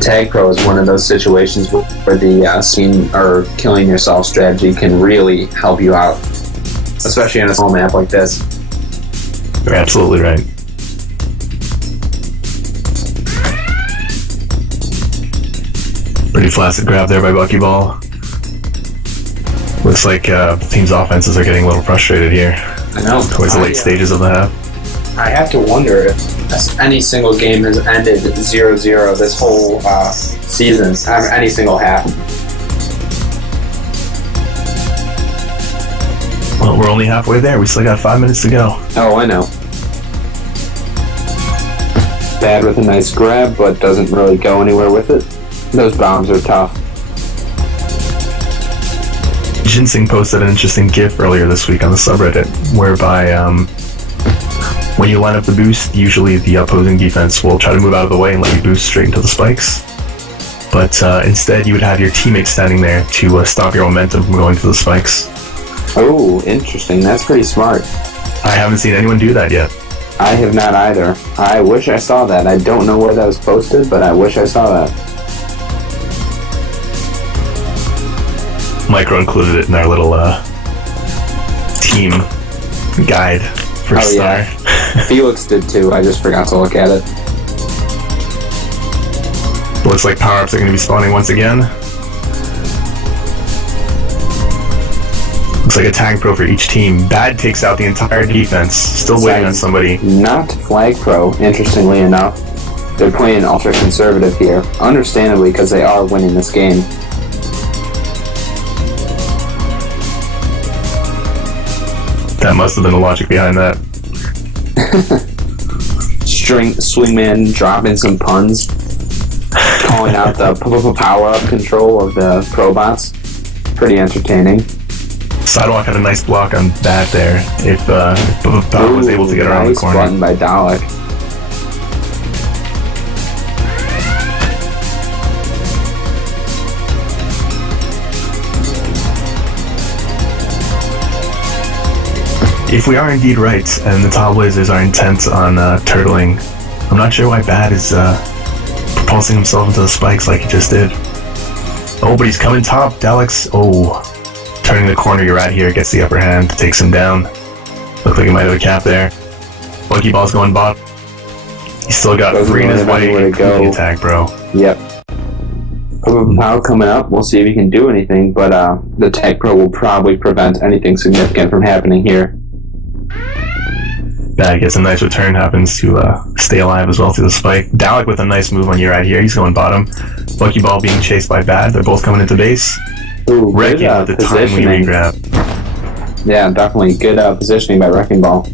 Tag pro is one of those situations where the scene or killing yourself strategy can really help you out, especially on a small map like this. You're absolutely right. Pretty flaccid grab there by Buckyball. Looks like the team's offenses are getting a little frustrated here. I know. Towards the late stages of the half. I have to wonder if any single game has ended 0-0 this whole season, any single half. Well, we're only halfway there. We still got 5 minutes to go. Oh, I know. Bad with a nice grab, but doesn't really go anywhere with it. Those bombs are tough. Ginseng posted an interesting GIF earlier this week on the subreddit, whereby when you line up the boost, usually the opposing defense will try to move out of the way and let you boost straight into the spikes. But instead, you would have your teammate standing there to stop your momentum from going to the spikes. Oh, interesting. That's pretty smart. I haven't seen anyone do that yet. I have not either. I wish I saw that. I don't know where that was posted, but I wish I saw that. Micro included it in our little team guide for Star. Yeah. Felix did too. I just forgot to look at it. Looks like power-ups are going to be spawning once again. Looks like a tag pro for each team. Bad takes out the entire defense. Still waiting on somebody. Not flag pro, interestingly enough. They're playing ultra conservative here. Understandably, because they are winning this game. That must have been the logic behind that. Swingman dropping some puns. Calling out the power-up control of the ProBots. Pretty entertaining. Sidewalk had a nice block on Bad there. If Power was able to get around the corner. Nice button by Dalek. If we are indeed right, and the Tall Blazers are intent on turtling, I'm not sure why Bad is propulsing himself into the spikes like he just did. Oh, but he's coming top. Dalek's, turning the corner you're at here, gets the upper hand, takes him down. Looked like he might have a cap there. Buckyball's going bot. He's still got free in his way. To go. Attack, bro. Yep. Power coming up. We'll see if he can do anything, but the tag pro will probably prevent anything significant from happening here. Bad gets a nice return, happens to stay alive as well through the spike. Dalek with a nice move on you right here. He's going bottom. Buckyball being chased by Bad. They're both coming into base. Ooh, Wrecking with the timely re-grab. Yeah, definitely good positioning by Wrecking Ball.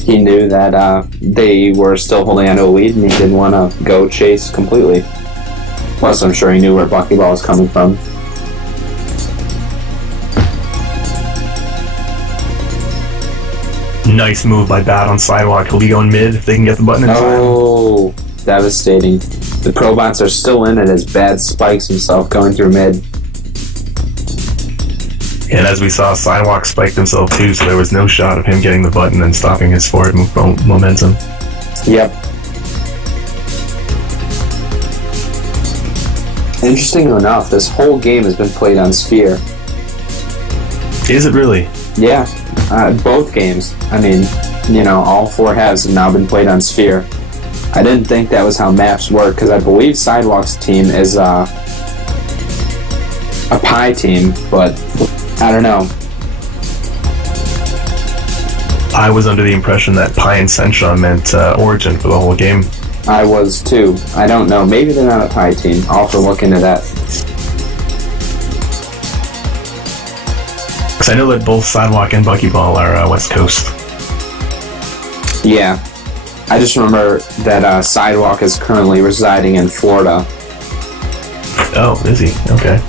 He knew that they were still holding on to a lead, and he didn't want to go chase completely. Plus, I'm sure he knew where Buckyball was coming from. Nice move by Bad on Sidewalk. He'll be going mid if they can get the button in time. Oh, devastating. The ProBots are still in it as Bad spikes himself going through mid. And as we saw, Sidewalk spiked himself too, so there was no shot of him getting the button and stopping his forward momentum. Yep. Interesting enough, this whole game has been played on Sphere. Is it really? Yeah, both games. I mean, all 4 halves have now been played on Sphere. I didn't think that was how maps work, because I believe Sidewalk's team is a pie team, but I don't know. I was under the impression that Pi and Centron meant Origin for the whole game. I was too. I don't know. Maybe they're not a pie team. I'll have to look into that. Because I know that both Sidewalk and Buckyball are West Coast. Yeah. I just remember that Sidewalk is currently residing in Florida. Oh, is he? Okay.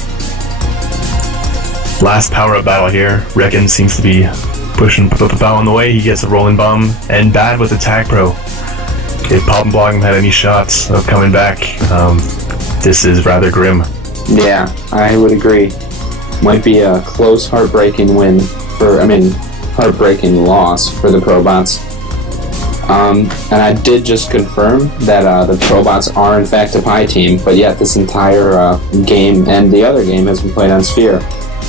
Last power-up battle here. Reckon seems to be pushing Bow on the way. He gets a rolling bomb, and Bad with attack pro. If Pop and Bloggen had any shots of coming back, this is rather grim. Yeah, I would agree. Might be a close, heartbreaking heartbreaking loss for the ProBots. And I did just confirm that the ProBots are in fact a Pi team, but yet this entire game and the other game has been played on Sphere.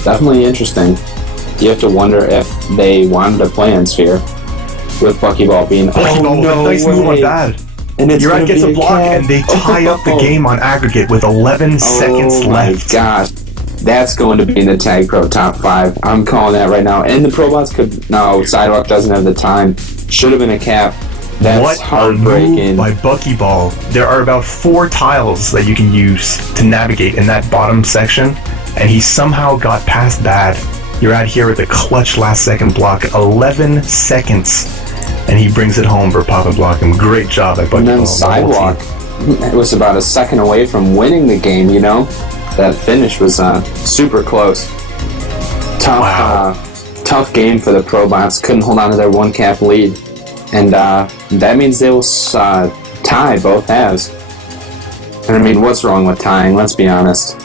Definitely interesting. You have to wonder if they wanted to play on Sphere with Buckyball being Nice move on Bad. And it's Urat gets a block and they tie up the game on aggregate with 11 seconds left. Oh my gosh. That's going to be in the Tag Pro top 5. I'm calling that right now. And the ProBots could... No, Sidewalk doesn't have the time. Should have been a cap. That's what heartbreaking. By Buckyball. There are about 4 tiles that you can use to navigate in that bottom section, and he somehow got past Bad. Urat here with a clutch last second block. 11 seconds. And he brings it home for Pop and Bloggen. Great job at Buckyball. And then Sidewalk, it was about a second away from winning the game, you know? That finish was super close. Tough game for the ProBots. Couldn't hold on to their 1 cap lead. And that means they will tie both halves. And I mean, what's wrong with tying? Let's be honest.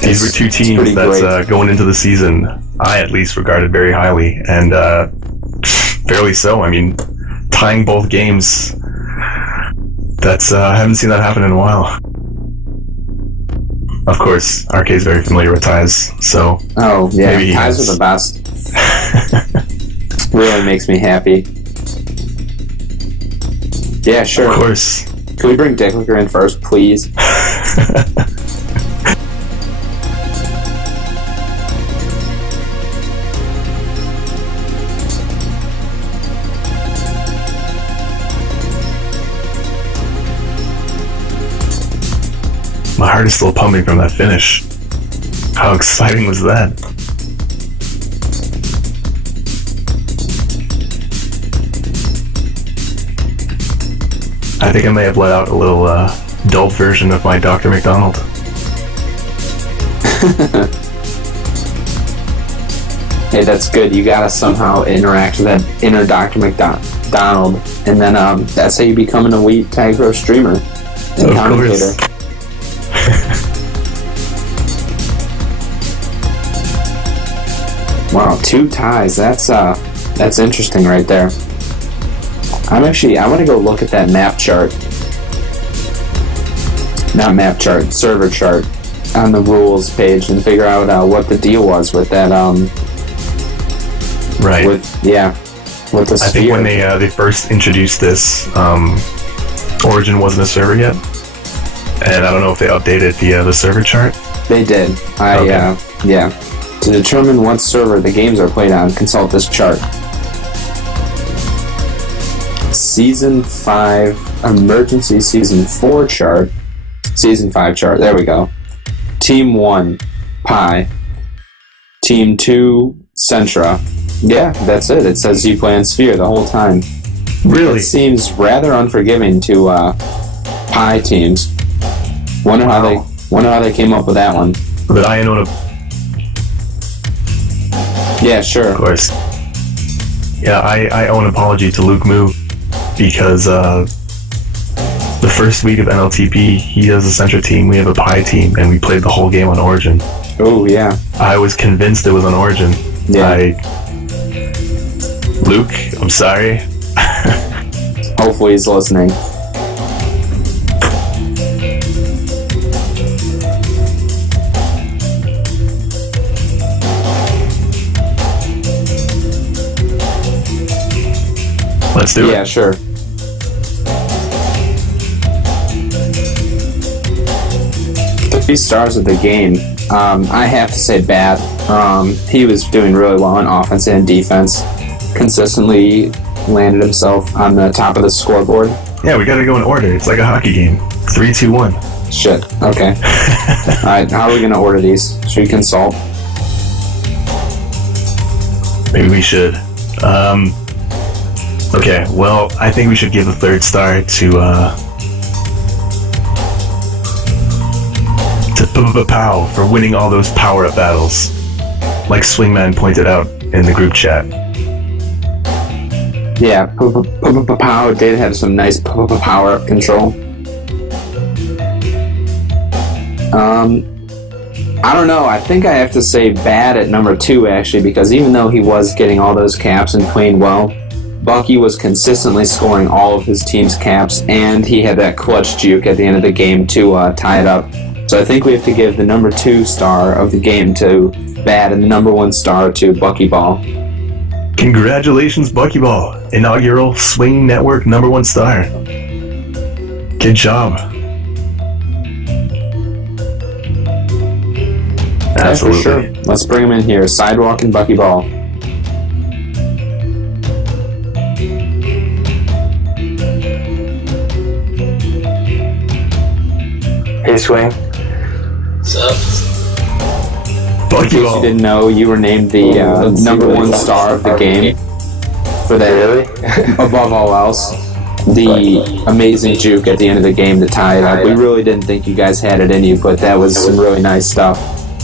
These were 2 teams that's going into the season, I at least regarded very highly. And fairly so. I mean, tying both games, that's I haven't seen that happen in a while. Of course, RK is very familiar with ties, so... Oh, yeah, ties are the best. Really makes me happy. Yeah, sure. Of course. Can we bring Dicklicker in first, please? My heart is still pumping from that finish. How exciting was that? I think I may have let out a little dull version of my Dr. McDonald. Hey, that's good. You gotta somehow interact with that inner Dr. McDonald, and then that's how you become an elite Tag Pro streamer and commentator. Wow, 2 ties. That's interesting right there. I want to go look at that map chart. Not map chart, server chart on the rules page and figure out what the deal was with that. Right. With the Sphere. I think when they first introduced this, Origin wasn't a server yet, and I don't know if they updated the server chart. They did. Yeah. To determine what server the games are played on, consult this chart. Season 5 emergency Season 4 chart. Season 5 chart. There we go. Team 1 Pi. Team 2 Centra. Yeah, that's it. It says you play on Sphere the whole time. Really? It seems rather unforgiving to Pi teams. Wonder how they came up with that one. But I own a... Yeah, sure. Of course. Yeah, I owe an apology to Luke Moo, because the first week of MLTP, he has a Centra team, we have a Pi team, and we played the whole game on Origin. Oh, yeah. I was convinced it was on Origin. Yeah. Luke, I'm sorry. Hopefully he's listening. Let's do it. Yeah, sure. The 3 stars of the game, I have to say Bad. He was doing really well on offense and defense. Consistently landed himself on the top of the scoreboard. Yeah, we gotta go in order. It's like a hockey game. 3, 2, 1. Shit. Okay. Alright, how are we gonna order these? Should we consult? Maybe we should. Okay, well, I think we should give the third star to Pow for winning all those power-up battles, like Swingman pointed out in the group chat. Yeah, Pow did have some nice power-up control. I don't know. I think I have to say bad at number 2, actually, because even though he was getting all those caps and playing well, Bucky was consistently scoring all of his team's caps, and he had that clutch juke at the end of the game to tie it up. So I think we have to give the number 2 star of the game to Bad and the number 1 star to Bucky Ball. Congratulations, Bucky Ball. Inaugural Swing Network number 1 star. Good job. Absolutely. For sure. Let's bring him in here. Sidewalk and Bucky Ball. Hey, Swing. What's up? Bucky In case you Ball. didn't know, you were named the number 1 star of the game for that. Really? Above all else, the amazing juke at the end of the game to tie it up. We really didn't think you guys had it in you, but that was some really nice stuff.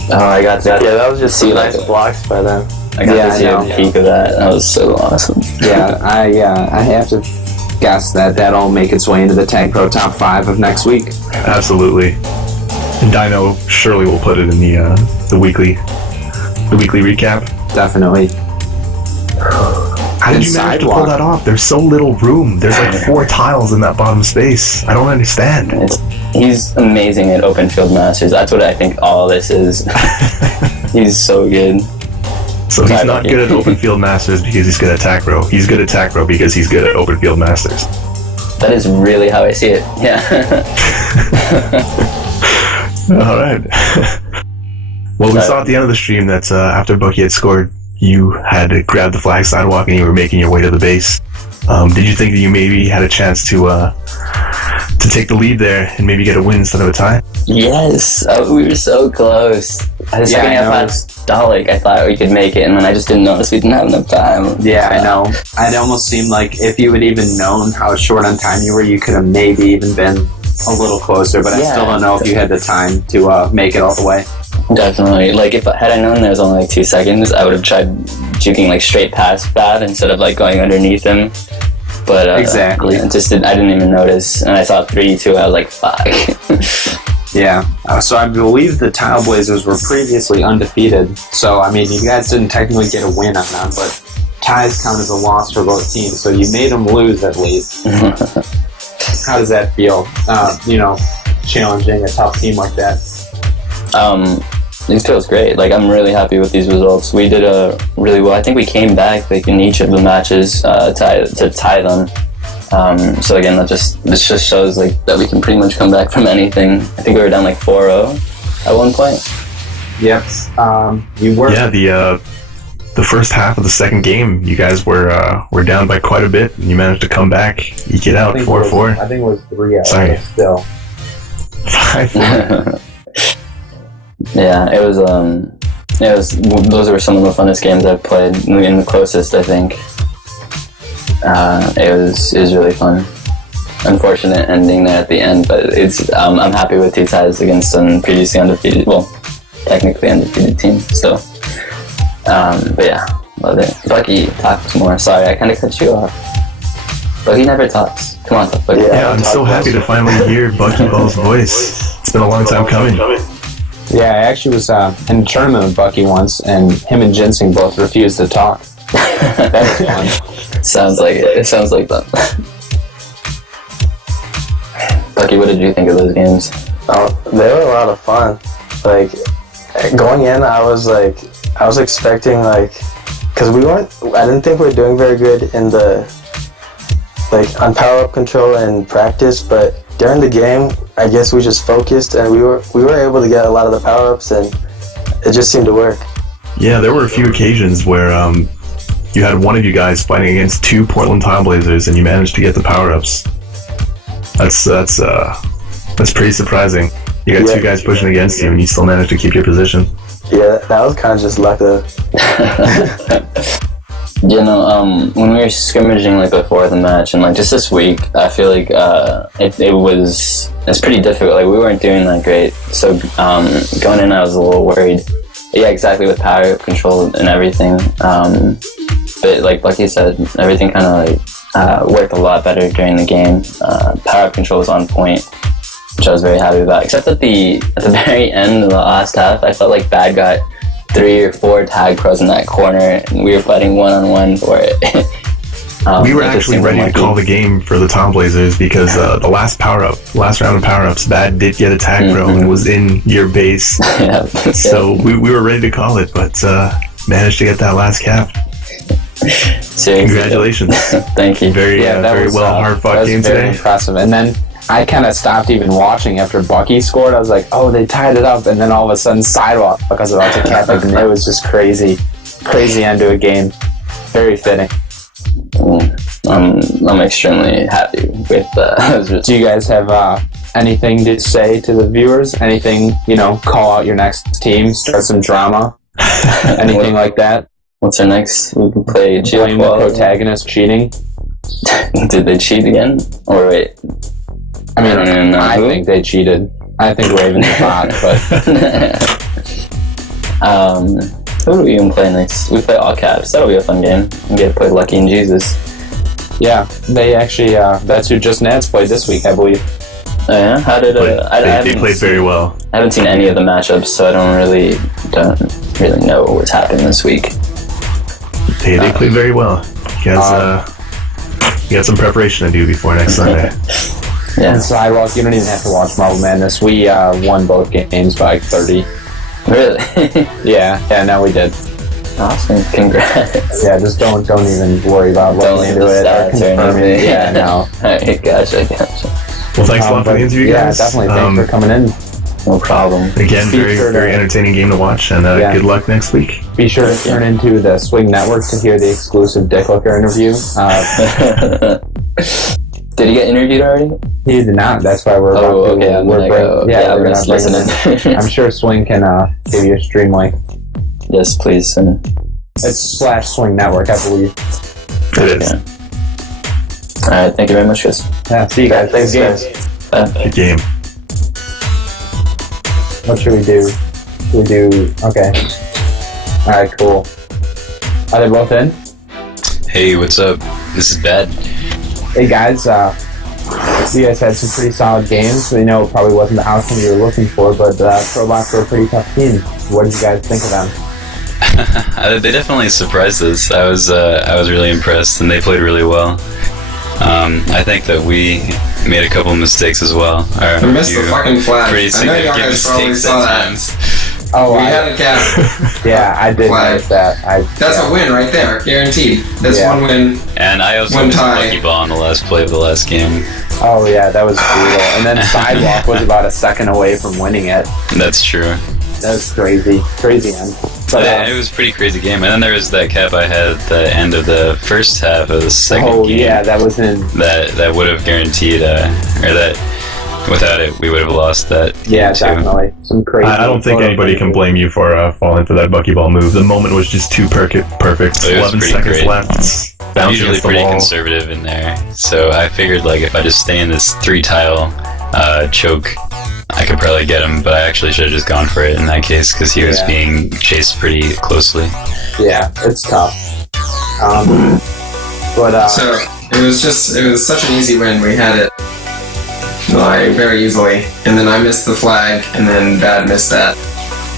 Oh, I got to Yeah, that was just some nice like, blocks by them. I got Yeah, to see I a know. peek of that. That was so awesome. Yeah, I have to guess that that'll make its way into the Tag Pro Top 5 of next week. Absolutely. And Dino surely will put it in the weekly recap. Definitely. How did you manage to pull that off? There's so little room. There's like 4 tiles in that bottom space. I don't understand. He's amazing at open field masters. That's what I think all this is. He's so good. So he's not good at open field masters because he's good at tack row. He's good at tack row because he's good at open field masters. That is really how I see it. Yeah. All right. Well, we saw at the end of the stream that after Bucky had scored, you had to grab the flag sidewalk and you were making your way to the base. Did you think that you maybe had a chance to take the lead there and maybe get a win instead of a tie? Yes. We were so close. The second I half know. had Dalek, I thought we could make it, and then I just didn't notice we didn't have enough time. Yeah, I know. It almost seemed like if you had even known how short on time you were, you could have maybe even been a little closer, but I still don't know if you had the time to make it all the way. Definitely. Like, had I known there was only like 2 seconds, I would have tried juking like straight past Bad instead of like going underneath him. But Exactly. I didn't even notice, and I saw 3-2. I was like, fuck. Yeah. So I believe the Tile Blazers were previously undefeated. So, I mean, you guys didn't technically get a win on them, but ties count as a loss for both teams. So you made them lose at least. How does that feel? Challenging a tough team like that. It feels great. Like, I'm really happy with these results. We did really well. I think we came back like in each of the matches to tie them. So again, this just shows like that we can pretty much come back from anything. I think we were down like 4-0 at one point. Yep. You were. Yeah, the first half of the second game, you guys were down by quite a bit, and you managed to come back, eke it out 4-4. I think it was 3-0. Sorry. Still. 5-4. Yeah, it was. Those were some of the funnest games I've played, and the closest, I think. It was really fun. Unfortunate ending there at the end, but I'm happy with 2 ties against some previously undefeated, well, technically undefeated team still. But yeah, love it. Bucky, talk more. Sorry, I kind of cut you off. Bucky never talks. Come on, Bucky. Yeah, I'm so happy to finally hear Bucky Ball's voice. It's been a long time coming. Yeah, I actually was in a tournament with Bucky once, and him and Ginseng both refused to talk. That was fun. Sounds like it. It sounds like that. Bucky, what did you think of those games? Oh, they were a lot of fun. Like, going in, I was expecting, like, because I didn't think we were doing very good in on power-up control and practice, but during the game, I guess we just focused and we were able to get a lot of the power-ups, and it just seemed to work. Yeah, there were a few occasions where you had one of you guys fighting against 2 Portland Tile Blazers, and you managed to get the power-ups. That's pretty surprising. You got 2 guys pushing against you, and you still managed to keep your position. Yeah, that was kind of just luck, though. You know, when we were scrimmaging like before the match and like just this week, I feel like it's pretty difficult. Like we weren't doing that great, so going in I was a little worried. Yeah, exactly, with power control and everything. But like you said, everything kind of worked a lot better during the game. Power control was on point, which I was very happy about. Except at the very end of the last half, I felt like Bad got 3 or 4 tag pros in that corner, and we were fighting one-on-one for it. We were actually ready to call the game for the Tom Blazers because the last round of power-ups, Bad did get a tag pro and was in your base. Yeah. So we were ready to call it, but managed to get that last cap. Seriously. Congratulations. Thank you. Very well hard-fought game very today. Impressive. And then I kind of stopped even watching after Bucky scored. I was like, oh, they tied it up. And then all of a sudden, Sidewalk was about to cap it. And it was just crazy. Crazy end to a game. Very fitting. I'm extremely happy with Do you guys have anything to say to the viewers? Anything, call out your next team, start some drama? Anything like that? What's our next? We can play Blame the protagonist cheating. Did they cheat again? Or wait? I mean, I think they cheated. I think Raven's a bot, but... Who do we even play next? We play All Caps. That'll be a fun game. We get to play Lucky and Jesus. Yeah, they actually, that's who Just Nats played this week, I believe. Oh yeah? How did they played very well. I haven't seen any of the matchups, so I don't really know what's happening this week. They played very well. You got some preparation to do before next Sunday. Yeah. And Sidewalk, you don't even have to watch Marble Madness. We won both games by 30. Really? Yeah, no, we did. Awesome, congrats. Yeah, just don't even worry about looking into it or confirming it. Yeah, no. Alright, gotcha. Well, thanks a lot for the interview, guys. Yeah, definitely. Thanks for coming in. No problem. Again, very entertaining game to watch, and good luck next week. Be sure to turn into the Swing Network to hear the exclusive Dick Looker interview. Did he get interviewed already? He did not. That's why we're about to. Okay, we're gonna listen. I'm sure Swing can give you a stream link. Yes, please. It's /Swing Network, I believe. It is. Alright, thank you very much, guys. Yeah, see you guys. Thanks, guys. Bye. Good game. What should we do? Okay. Alright, cool. Are they both in? Hey, what's up? This is Bad. Hey guys, you guys had some pretty solid games. We know it probably wasn't the outcome you were looking for, but ProBots were a pretty tough team. What did you guys think of them? They definitely surprised us. I was really impressed, and they played really well. I think that we made a couple mistakes as well. I missed the fucking flag. Pretty I know y'all significant guys probably mistakes saw at that. times. Oh, We had a cap. yeah, I did Flag. notice that. That's a win right there, guaranteed. That's Yeah. one win. And I also One missed a tie. lucky ball on the last play of the last game. Oh yeah, that was brutal. And then Sidewalk was about a second away from winning it. That's true. That was crazy end. But, It was a pretty crazy game. And then there was that cap I had at the end of the first half of the second game. yeah, that was in. That would have guaranteed, or that without it, we would have lost that game Yeah, too. definitely. Some crazy. I don't think anybody can blame you for falling for that buckyball move. The moment was just too perfect. was 11 pretty seconds great. left. I'm Bouncing usually against the pretty wall. conservative in there, so I figured like if I just stay in this 3-tile choke, I could probably get him. But I actually should have just gone for it in that case because he was being chased pretty closely. Yeah, it's tough. So it was such an easy win. We had it like very easily, and then I missed the flag, and then Bad missed that.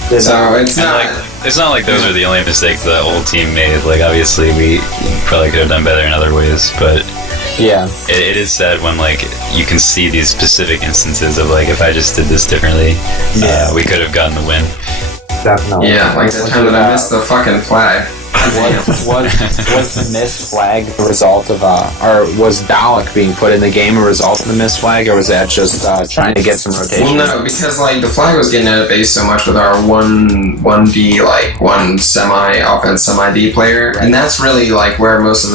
So it's And not. it's not like those are the only mistakes the whole team made. Like obviously we probably could have done better in other ways, but Yeah. it is sad when like you can see these specific instances of like if I just did this differently, we could have gotten the win. Definitely. Yeah, like the time that I missed the fucking flag. Was the missed flag the result of or was Dalek being put in the game a result of the missed flag, or was that just trying to get some rotation? Well, no, because like the flag was getting out of base so much with our one D, like one semi-offense, semi-D player, and that's really like where most of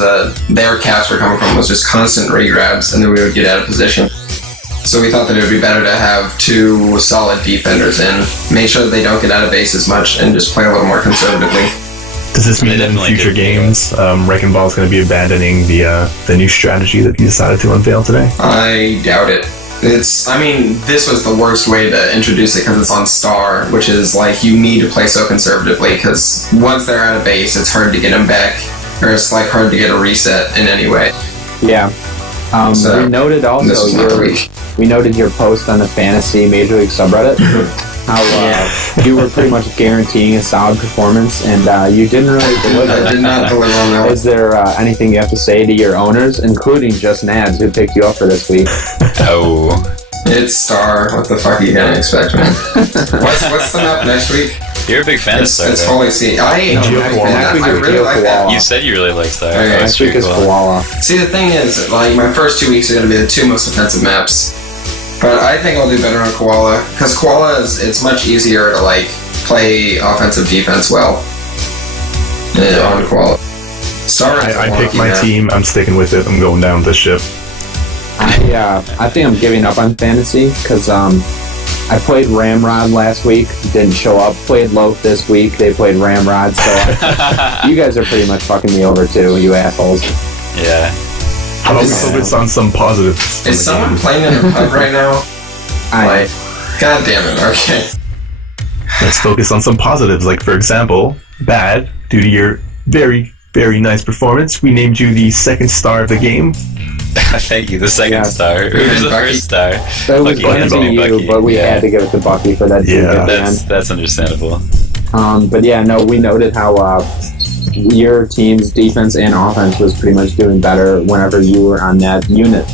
their caps were coming from, was just constant regrabs, and then we would get out of position. So we thought that it would be better to have 2 solid defenders in, make sure that they don't get out of base as much, and just play a little more conservatively. Does this mean They that in definitely future could be. games, Wrecking Ball is going to be abandoning the new strategy that you decided to unveil today? I doubt it. This was the worst way to introduce it because it's on Star, which is like you need to play so conservatively because once they're out of base, it's hard to get them back, or it's like hard to get a reset in any way. Yeah. So, we noted this also is not the week. we noted your post on the fantasy Major League subreddit. How you were pretty much guaranteeing a solid performance, and you didn't really deliver. I did not deliver on that. Is there anything you have to say to your owners, including just Nads, who picked you up for this week? Oh. It's Star. What the fuck are you gonna expect, man? what's the map next week? You're a big fan of Star. It's though. Holy See. I Next week is really like that. Koala. You said you really liked Star. Okay, That's Next week pretty is cool. Koala. See, the thing is, like, my first 2 weeks are going to be the two most offensive maps. But I think I'll do better on Koala. Because Koala it's much easier to, like, play offensive defense well. On Koala. Star is I a picked wonky my map. team. I'm sticking with it. I'm going down with the ship. I think I'm giving up on fantasy because I played Ramrod last week, didn't show up. Played Loaf this week, they played Ramrod, so you guys are pretty much fucking me over too, you assholes. Yeah. How about we focus on some positives? from Is the someone game? playing in a pub right now? I God damn it, okay. Let's focus on some positives. Like, for example, Bad, due to your very, very nice performance, we named you the second star of the game. Thank you. The second Yeah. star. Who was the Bucky. first star? that was Bucky going to Bucky, be you, Bucky. but we Yeah. had to give it to Bucky for that Yeah. at the end. That's understandable. But yeah, no, we noted how your team's defense and offense was pretty much doing better whenever you were on that unit.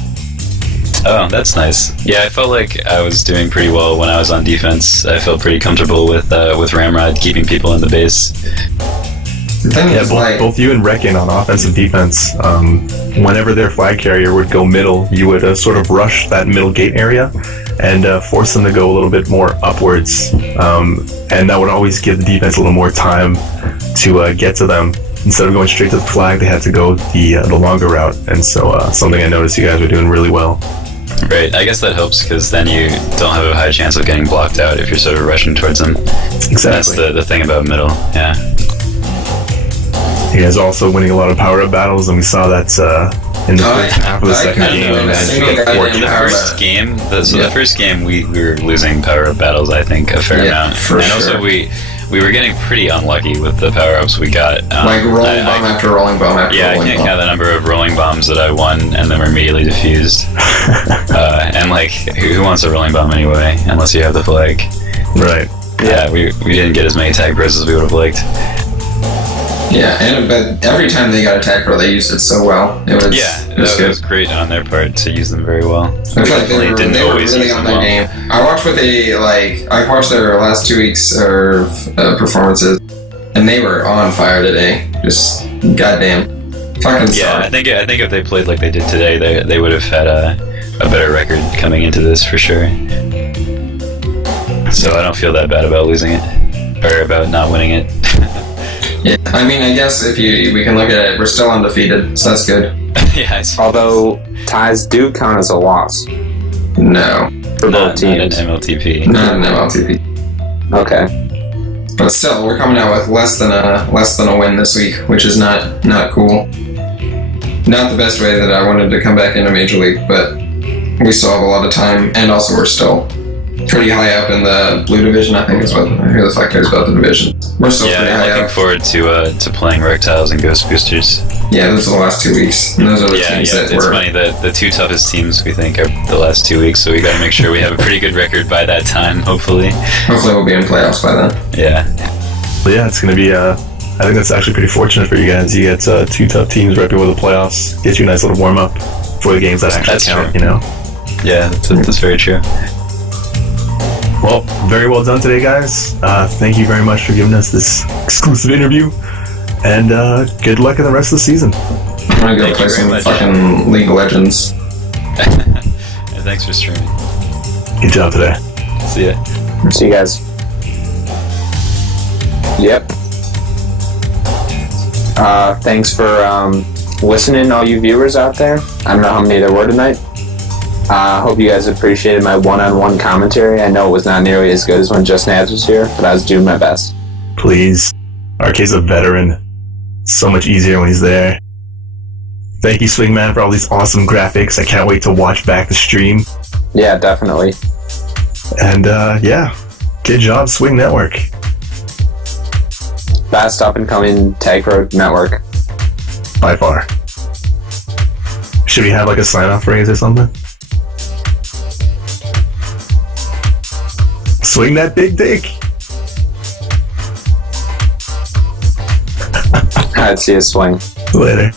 Oh, that's nice. Yeah, I felt like I was doing pretty well when I was on defense. I felt pretty comfortable with Ramrod keeping people in the base. The thing Yeah, is, like, both you and Reckon on offensive defense, whenever their flag carrier would go middle, you would sort of rush that middle gate area and force them to go a little bit more upwards. And that would always give the defense a little more time to get to them. Instead of going straight to the flag, they had to go the longer route. And so something I noticed you guys were doing really well. Right. I guess that helps because then you don't have a high chance of getting blocked out if you're sort of rushing towards them. That's Exactly. the thing about middle. Yeah. You guys are also winning a lot of power-up battles, and we saw that in the first half of the I second couldn't game. win You a managed to single get goddamn 4 In the power kills. first game, the Yeah. first game we were losing power-up battles, I think, a fair Yeah, amount. for and also sure. we were getting pretty unlucky with the power-ups we got. like rolling bomb after rolling bomb after Yeah, I rolling can't bomb. count the number of rolling bombs that I won and then were immediately defused. And like, who wants a rolling bomb anyway, unless you have the flag? Right. Yeah, we didn't get as many tag pros as we would have liked. Yeah, but every time they got attacked, bro, they used it so well. It was Yeah, it was that good. was great on their part to use them very well. I feel like they were really on their game. I watched what they like. I watched their last 2 weeks or performances, and they were on fire today. Just goddamn, fucking Yeah, Star. I think if they played like they did today, they would have had a better record coming into this for sure. So I don't feel that bad about losing it or about not winning it. Yeah, I mean, I guess if we can look at it, we're still undefeated, so that's good. Yeah, I suppose. Although ties do count as a loss No, for both Not an teams. MLTP. not an MLTP. Okay. But still, we're coming out with less than a win this week, which is not cool. Not the best way that I wanted to come back into Major League, but we still have a lot of time, and also we're still pretty high up in the blue division. I think is what who the fuck cares about the division. We're still pretty Yeah, I'm high looking up. forward to playing Reptiles and Ghost Boosters. Yeah, those are the last 2 weeks, and those are the Yeah, teams yeah. that It's were. funny that the two toughest teams we think are the last 2 weeks, so we got to make sure we have a pretty good record by that time. Hopefully. Hopefully, we'll be in playoffs by then. Yeah. But yeah, it's going to be, I think that's actually pretty fortunate for you guys. You get 2 tough teams right before the playoffs, get you a nice little warm-up for the games that actually That's count, true. you know? Yeah, that's very true. Well, very well done today, guys. Thank you very much for giving us this exclusive interview, and good luck in the rest of the season. I'm gonna go Thank play you very some much. fucking League of Legends. And thanks for streaming. Good job today. See ya. See you guys. Yep. Thanks for listening, all you viewers out there. I don't know how many there were tonight. Hope you guys appreciated my one-on-one commentary. I know it was not nearly as good as when Just Nads was here, but I was doing my best. Please. RK's a veteran. so much easier when he's there. Thank you, Swingman, for all these awesome graphics. I can't wait to watch back the stream. Yeah, definitely. And yeah, good job, Swing Network. Fast up and coming tag pro network. By far. Should we have like a sign off phrase or something? Swing that big dick. I'd see a swing. Later.